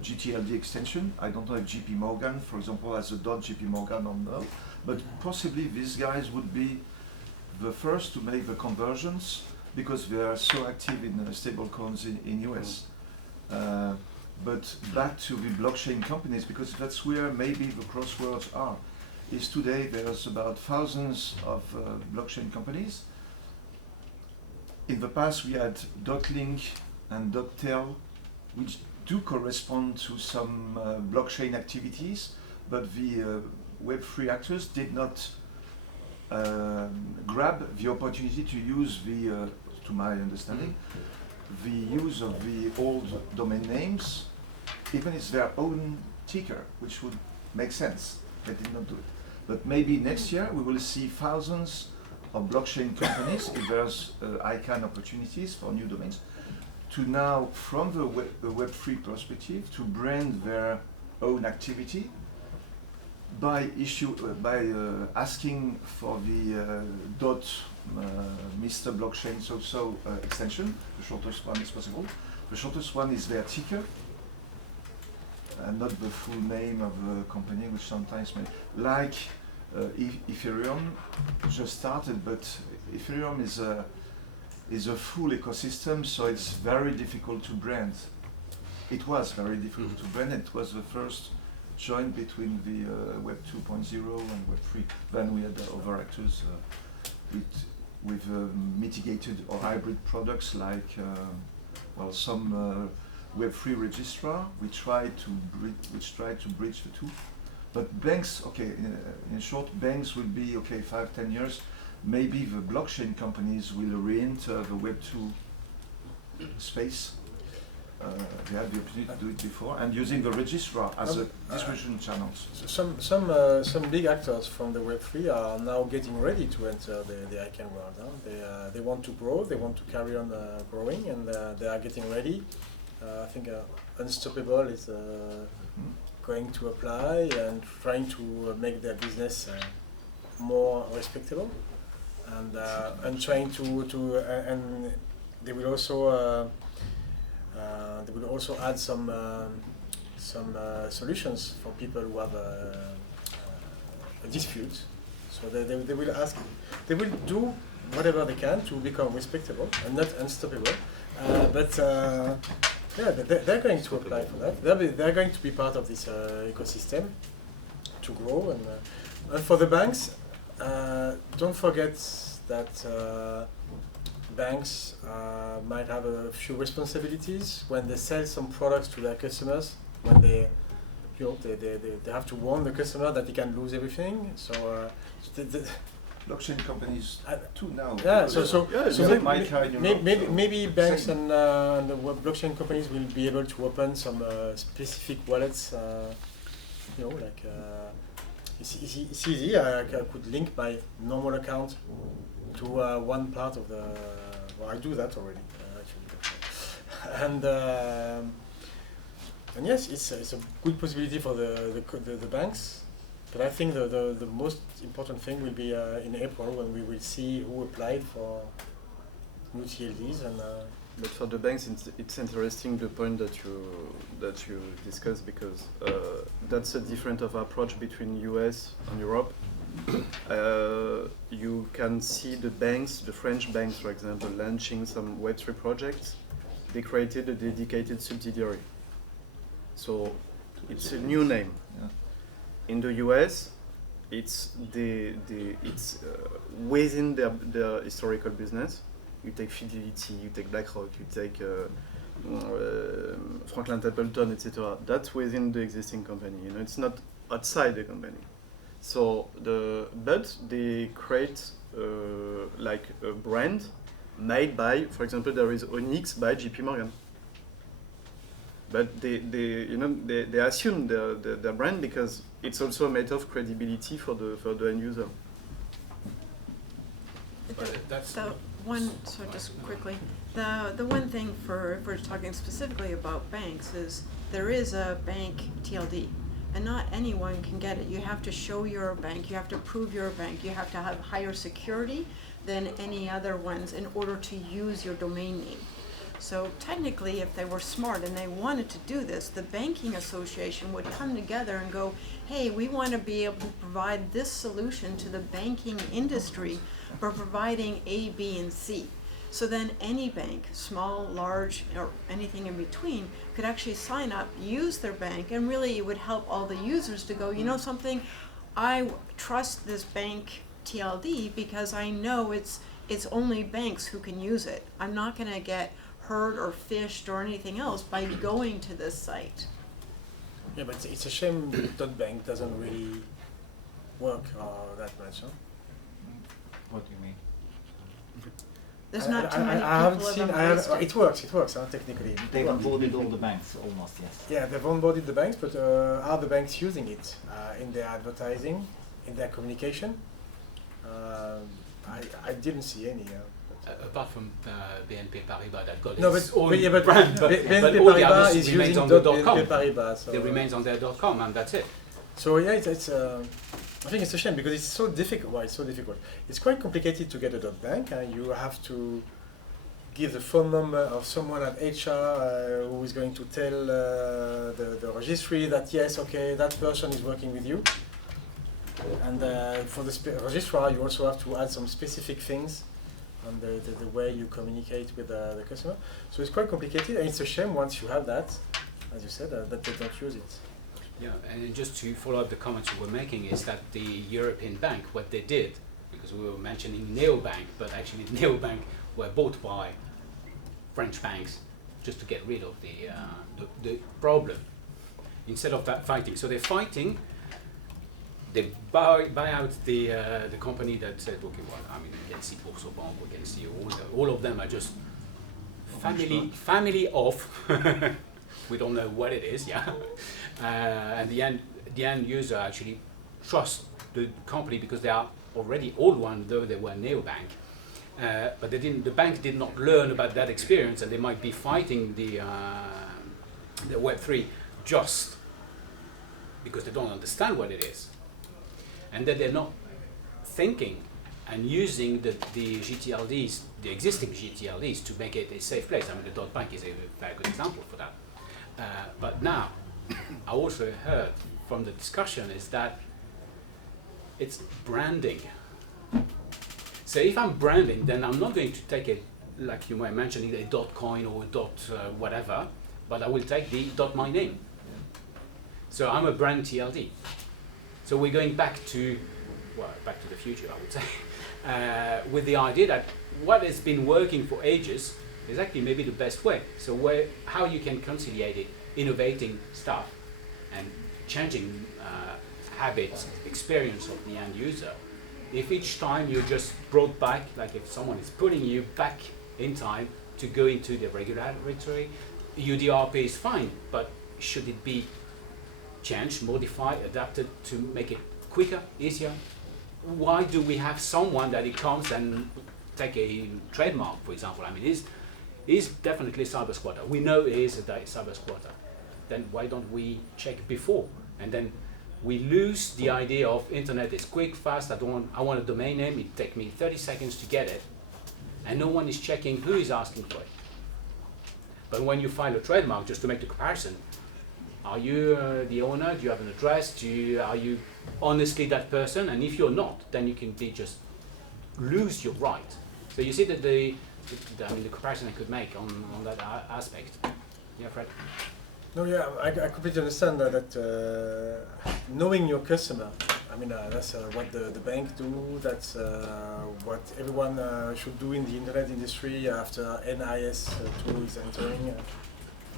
GTLD extension, I don't know if JP Morgan, for example, has a .JP Morgan or not, but possibly these guys would be the first to make the conversions because they are so active in stablecoins in US. But back to the blockchain companies, because that's where maybe the crossroads are. Is today there's about thousands of blockchain companies. In the past we had .link and .tel, which do correspond to some blockchain activities, but the Web3 actors did not grab the opportunity to use the, to my understanding, the use of the old domain names, even it's their own ticker, which would make sense. They did not do it. But maybe next year we will see thousands of blockchain companies, if there's ICANN opportunities for new domains, to now, from the Web3 perspective, to brand their own activity by asking for the Mr. Blockchain so extension. The shortest one is possible. The shortest one is their ticker, and not the full name of the company, which sometimes may, like Ethereum just started, but Ethereum is a full ecosystem, so it's very difficult to brand. It was very difficult to brand. It was the first joint between the Web 2.0 and Web 3. Then we had other actors with mitigated or hybrid products like some Web 3 registrar, which tried to bridge the two. But banks, okay, in short, banks will be okay 5-10 years. Maybe the blockchain companies will re-enter the Web 2 space. They had the opportunity to do it before, and using the registrar as a distribution channel. Some big actors from the Web3 are now getting ready to enter the ICANN world. Huh? They want to grow, they want to carry on growing, and they are getting ready. I think Unstoppable is going to apply and trying to make their business more respectable, and trying to and they will also add some solutions for people who have a dispute. So they will do whatever they can to become respectable and not unstoppable. Yeah, they're going to apply for that. They're going to be part of this ecosystem to grow. And for the banks, don't forget that banks might have a few responsibilities when they sell some products to their customers. When they have to warn the customer that he can lose everything. So blockchain companies too now. Yeah, so maybe banks and the blockchain companies will be able to open some specific wallets. Like it's easy. I could link my normal account to one part of the. Well, I do that already actually. And yes, it's a good possibility for the banks. But I think the most important thing will be in April when we will see who applied for new TLDs and. But for the banks, it's interesting the point that you discussed, because that's a different of approach between US and Europe. You can see the banks, the French banks, for example, launching some Web3 projects. They created a dedicated subsidiary. So it's a new name. Yeah. In the US, it's within their historical business. You take Fidelity, you take BlackRock, you take Franklin Templeton, etc. That's within the existing company. It's not outside the company. So but they create like a brand made by, for example, there is Onyx by JP Morgan. But they assume their brand because it's also a matter of credibility for the end user. Just quickly, the one thing if we're talking specifically about banks is there is a bank TLD, and not anyone can get it. You have to show you're a bank, you have to prove you're a bank, you have to have higher security than any other ones in order to use your domain name. So technically, if they were smart and they wanted to do this, the banking association would come together and go, hey, we want to be able to provide this solution to the banking industry for providing A, B, and C. So then any bank, small, large, or anything in between, could actually sign up, use their bank, and really it would help all the users to go, you know something, I trust this bank TLD because I know it's only banks who can use it. I'm not going to get hurt or phished or anything else by going to this site. Yeah, but it's a shame that .bank doesn't really work that much, huh? What do you mean? There's not too many I haven't people seen. have embraced it. It works, huh, technically. They've onboarded all the banks, almost, yes. Yeah, they've onboarded the banks, but are the banks using it in their advertising, in their communication? I didn't see any. Apart from BNP Paribas that got No, its but, own yeah, but brand, but BNP all the Paribas others is remains using on the .com. BNP Paribas. So, It remains on their .com, and that's it. So yeah, it's I think it's a shame because it's so difficult. Why it's so difficult? It's quite complicated to get a .bank. You have to give the phone number of someone at HR who is going to tell the registry that yes, okay, that person is working with you. And for the registrar, you also have to add some specific things on the way you communicate with the customer. So it's quite complicated, and it's a shame once you have that, as you said, that they don't use it. Yeah, and just to follow up the comments you were making is that the European bank, what they did, because we were mentioning neobank, but actually neobank were bought by French banks just to get rid of the problem instead of that fighting. So they're fighting. They buy out the company that said, okay, well, I mean, we can see Bourso Bank, we can see all of them are just family off. We don't know what it is, yeah. And the end user actually trusts the company because they are already old one, though they were neobank. But they didn't. The bank did not learn about that experience, and they might be fighting the Web3 just because they don't understand what it is, and that they're not thinking and using the GTLDs, the existing GTLDs, to make it a safe place. I mean, the .bank is a very good example for that. But now, I also heard from the discussion is that it's branding. So if I'm branding, then I'm not going to take it, like you were mentioning, a .coin or a whatever, but I will take the .my name. So I'm a brand TLD. So we're going back to the future, I would say, with the idea that what has been working for ages is actually maybe the best way. So how you can conciliate it, innovating stuff and changing habits, experience of the end user. If each time you just brought back, like if someone is putting you back in time to go into the regulatory, UDRP is fine, but should it be changed, modified, adapted to make it quicker, easier? Why do we have someone that it comes and take a trademark, for example? I mean, he's definitely a cyber squatter. We know he is a cyber squatter. Then why don't we check before? And then we lose the idea of internet is quick, fast. I want a domain name. It takes me 30 seconds to get it, and no one is checking who is asking for it. But when you file a trademark, just to make the comparison, are you the owner? Do you have an address? Are you honestly that person? And if you're not, then you can just lose your right. So you see that the comparison I could make on that aspect. Yeah, Fred. No, yeah, I completely understand that knowing your customer, I mean, that's what the bank do, that's what everyone should do in the internet industry after NIS 2 is entering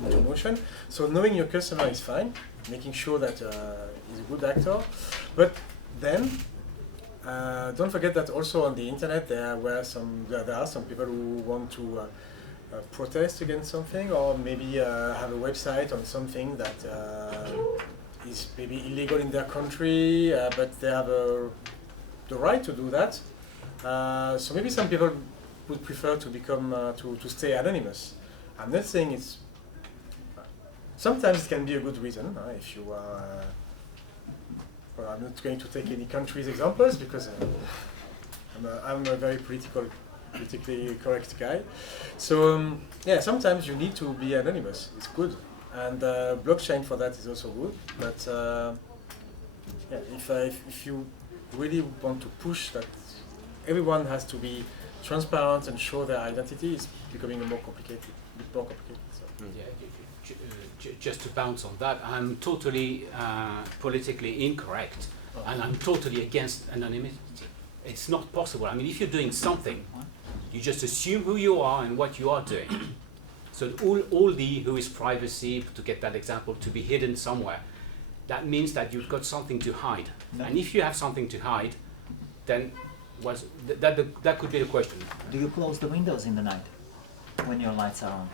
into motion. So knowing your customer is fine, making sure that he's a good actor, but then don't forget that also on the internet there are some people who want to protest against something, or maybe have a website on something that is maybe illegal in their country, but they have the right to do that. So maybe some people would prefer to become to stay anonymous. I'm not saying it's. Sometimes it can be a good reason if you are. Well, I'm not going to take any countries examples because I'm a very politically correct guy. So yeah, sometimes you need to be anonymous. It's good, and blockchain for that is also good. But yeah, if you really want to push that, everyone has to be transparent and show their identity is becoming more complicated, a bit more complicated. So. Yeah, just to bounce on that, I'm totally politically incorrect, and I'm totally against anonymity. It's not possible. I mean, if you're doing something, you just assume who you are and what you are doing. So all the who is privacy, to get that example, to be hidden somewhere, that means that you've got something to hide. No. And if you have something to hide, then that could be the question. Do you close the windows in the night when your lights are on?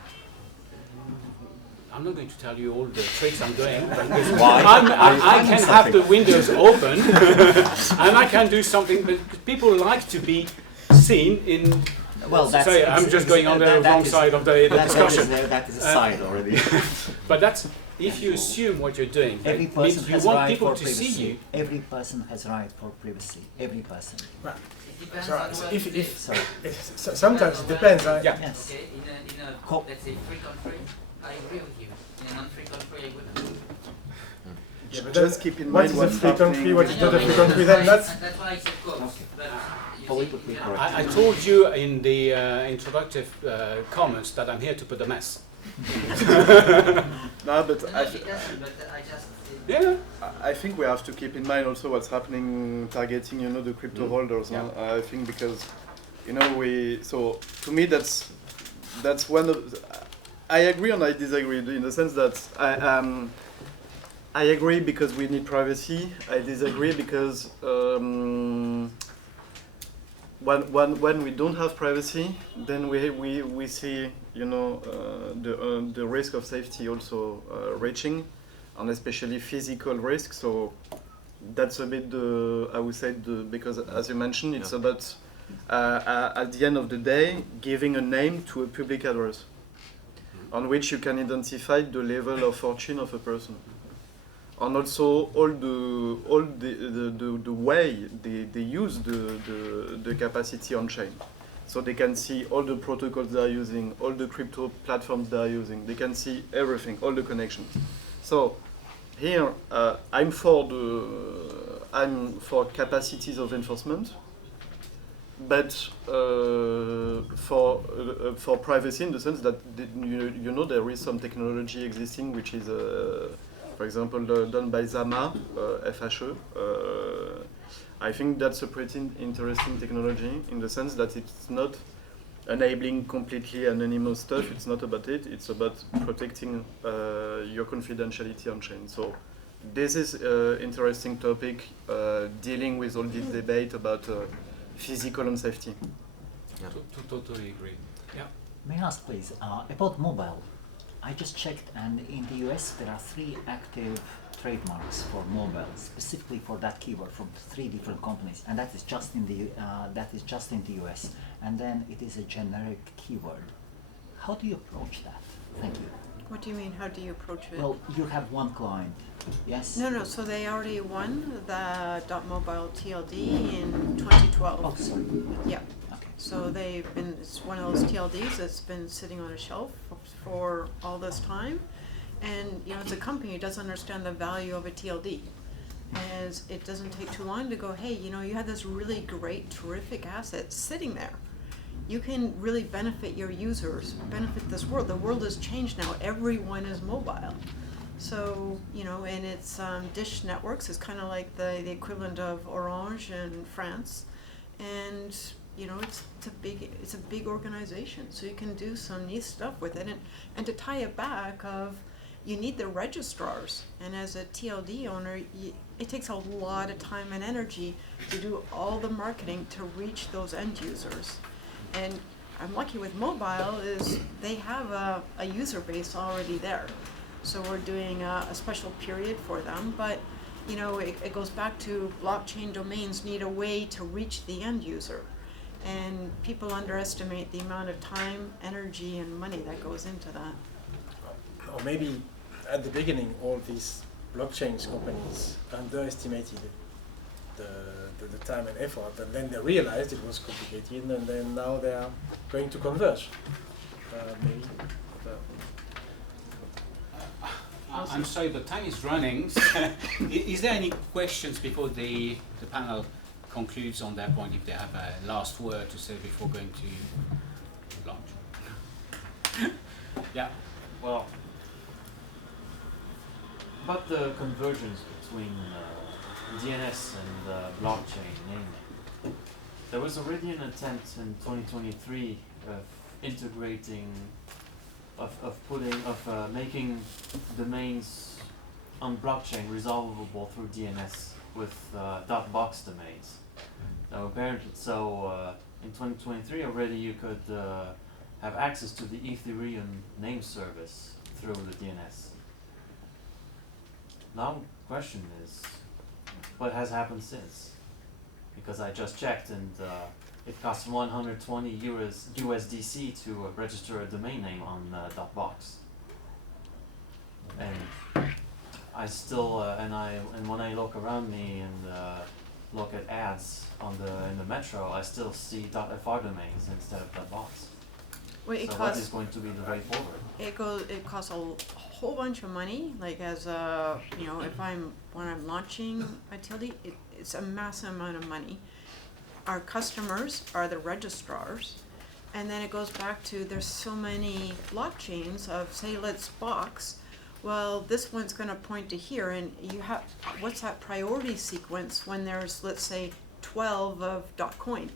I'm not going to tell you all the tricks I'm doing, but Why? I can have the windows open and I can do something, but people like to be seen in. Well, that's. Sorry, I'm just going on the wrong side of the discussion. That is a side already. But that's, if you assume what you're doing, Every it person means you has want right people for to privacy. see you. Every person has right for privacy. Every person. Well, It depends so on what if, it is. Sorry. sometimes it depends. Yeah. Yes. Okay, in a Co- let's say free country, I agree with you. In a non-free country, I wouldn't. Yeah, but Just then keep in what mind is a what's free country, happening. what is not a free country, then that's. That's why I said quotes. Okay. But you Politically see, correct. I told you in the introductive comments that I'm here to put a mess. No, but No, I, she doesn't, but I just. Yeah. I think we have to keep in mind also what's happening targeting, the crypto holders. Yeah. I think because, so to me that's one of, I agree and I disagree in the sense that I agree because we need privacy. I disagree because when we don't have privacy, then we see the risk of safety also reaching, and especially physical risk. So that's a bit I would say because as you mentioned, it's about at the end of the day giving a name to a public address on which you can identify the level of fortune of a person. And also all the way they use the capacity on chain. So they can see all the protocols they are using, all the crypto platforms they are using. They can see everything, all the connections. So here I'm for capacities of enforcement, but for privacy in the sense that there is some technology existing which is for example done by Zama, FHE. I think that's a pretty interesting technology in the sense that it's not enabling completely anonymous stuff. It's not about it. It's about protecting your confidentiality on chain. So this is an interesting topic dealing with all this debate about physical and safety. Yeah. Totally agree. Yeah. May I ask, please, about mobile? I just checked, and in the US there are 3 active trademarks for mobile, specifically for that keyword from 3 different companies, and that is just in the US. And then it is a generic keyword. How do you approach that? Thank you. What do you mean, how do you approach it? Well, you have one client, yes? No, so they already won the .mobile TLD in 2012. Oh, sorry. Yeah. Okay. So it's one of those TLDs that's been sitting on a shelf for all this time. And, as a company, it doesn't understand the value of a TLD. As it doesn't take too long to go, hey, you had this really great, terrific asset sitting there. You can really benefit your users, benefit this world. The world has changed now. Everyone is mobile. So, and it's Dish Networks is kind of like the equivalent of Orange in France. And, it's a big organization. So you can do some neat stuff with it. And to tie it back you need the registrars. And as a TLD owner, it takes a lot of time and energy to do all the marketing to reach those end users. And I'm lucky with mobile is they have a user base already there. So we're doing a special period for them, but it goes back to blockchain domains need a way to reach the end user. And people underestimate the amount of time, energy, and money that goes into that. Or maybe at the beginning, all these blockchain companies underestimated the time and effort, and then they realized it was complicated, and then now they are going to converge. Maybe. I'm sorry, but time is running. Is there any questions before the panel concludes on their point if they have a last word to say before going to launch. Yeah. Well, about the convergence between DNS and blockchain, namely, there was already an attempt in 2023 of integrating, making domains on blockchain resolvable through DNS with .box domains. Now apparently, in 2023 already you could have access to the Ethereum name service through the DNS. Now, question is, what has happened since? Because I just checked and it costs 120 USDC to register a domain name on .box. And I still, and when I look around me and look at ads in the metro, I still see .fr domains instead of .box. Well, So what is going to be the way forward? It costs a whole bunch of money. Like as a, when I'm launching a TLD, it's a massive amount of money. Our customers are the registrars, and then it goes back to there's so many blockchains of say let's box. Well, this one's going to point to here, and you have what's that priority sequence when there's let's say 12 of .coin,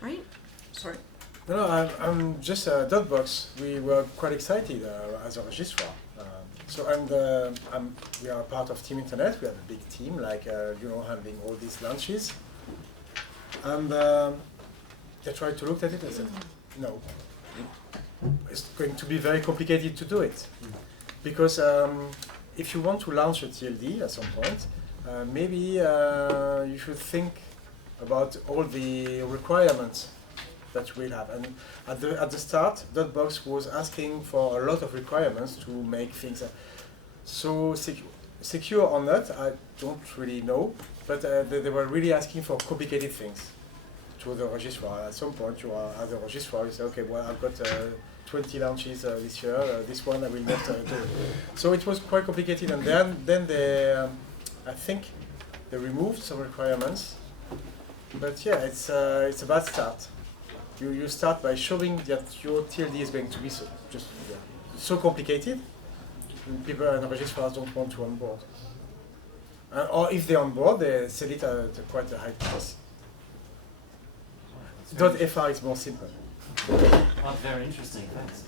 right? Sorry. No, I'm just .box. We were quite excited as a registrar. We are part of Team Internet. We have a big team, handling all these launches. And they tried to look at it and said, no, it's going to be very complicated to do it. Because if you want to launch a TLD at some point, maybe you should think about all the requirements that we'll have. And at the start, .box was asking for a lot of requirements to make things so secure or not, I don't really know, but they were really asking for complicated things to the registrar. At some point, you are as a registrar, you say, okay, well, I've got 20 launches this year, this one I will not do. So it was quite complicated, and then they, I think, they removed some requirements, but yeah, it's a bad start. You start by showing that your TLD is going to be so complicated, and people and registrars don't want to onboard. Or if they're on board, they sell it at quite a high price. .fr is more simple. Oh, very interesting, thanks.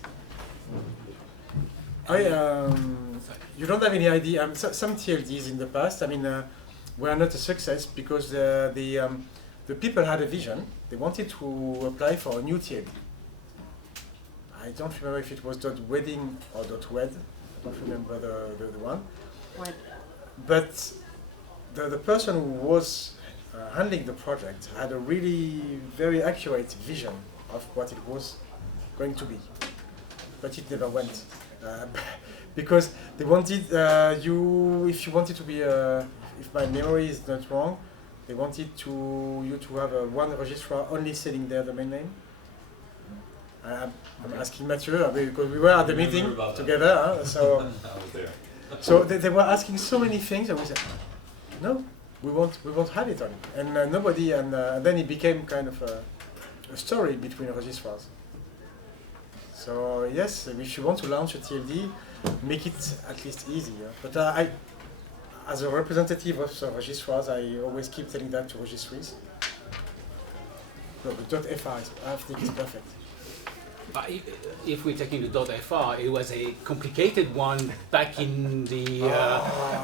You don't have any idea. Some TLDs in the past, were not a success because the people had a vision. They wanted to apply for a new TLD. I don't remember if it was .wedding or .wed. I don't remember the one. Wed. But the person who was handling the project had a really very accurate vision of what it was going to be. But it never went. Because they wanted if you wanted to be, if my memory is not wrong, they wanted you to have one registrar only selling their domain name. I'm asking Matthieu because we were at the meeting together. So they were asking so many things, and we said, no, we won't have it on. And nobody. And then it became kind of a story between registrars. So yes, if you want to launch a TLD, make it at least easier. But as a representative of the registrars, I always keep telling that to registries. No, but .fr I think is perfect. But if we're taking the .fr, it was a complicated one back in the,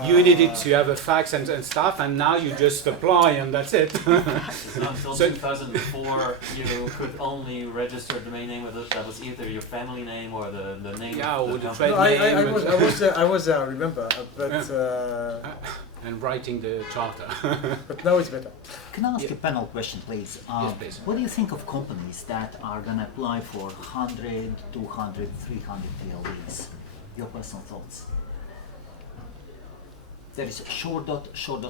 you needed to have a fax and stuff, and now you just apply and that's it. Until 2004, you could only register a domain name that was either your family name or the name. Yeah, of or the the company. trade name. I was there, I remember, but and writing the charter. but now it's better. Can I ask a panel question, please? Yes, please. What do you think of companies that are going to apply for 100, 200, 300 TLDs? Your personal thoughts? There is Short.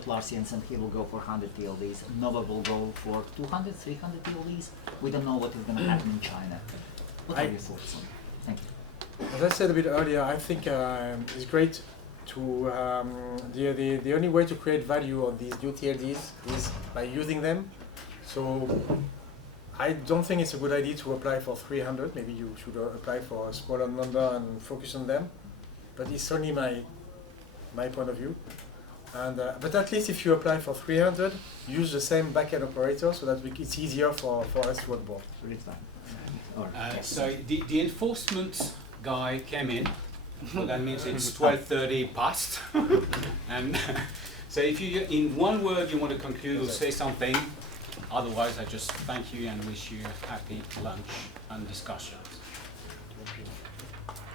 Lars Jensen, he will go for 100 TLDs. Nova will go for 200, 300 TLDs. We don't know what is going to happen in China. What are your thoughts on it? Thank you. As I said a bit earlier, I think it's great the only way to create value on these new TLDs is by using them. So I don't think it's a good idea to apply for 300. Maybe you should apply for a smaller number and focus on them. But it's only my point of view. And but at least if you apply for 300, use the same backend operator so that it's easier for us to onboard. So the enforcement guy came in. So that means it's 12:30 past. And so if you, in one word, you want to conclude or say something, otherwise I just thank you and wish you a happy lunch and discussions.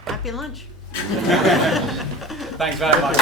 Happy lunch. Thanks very much.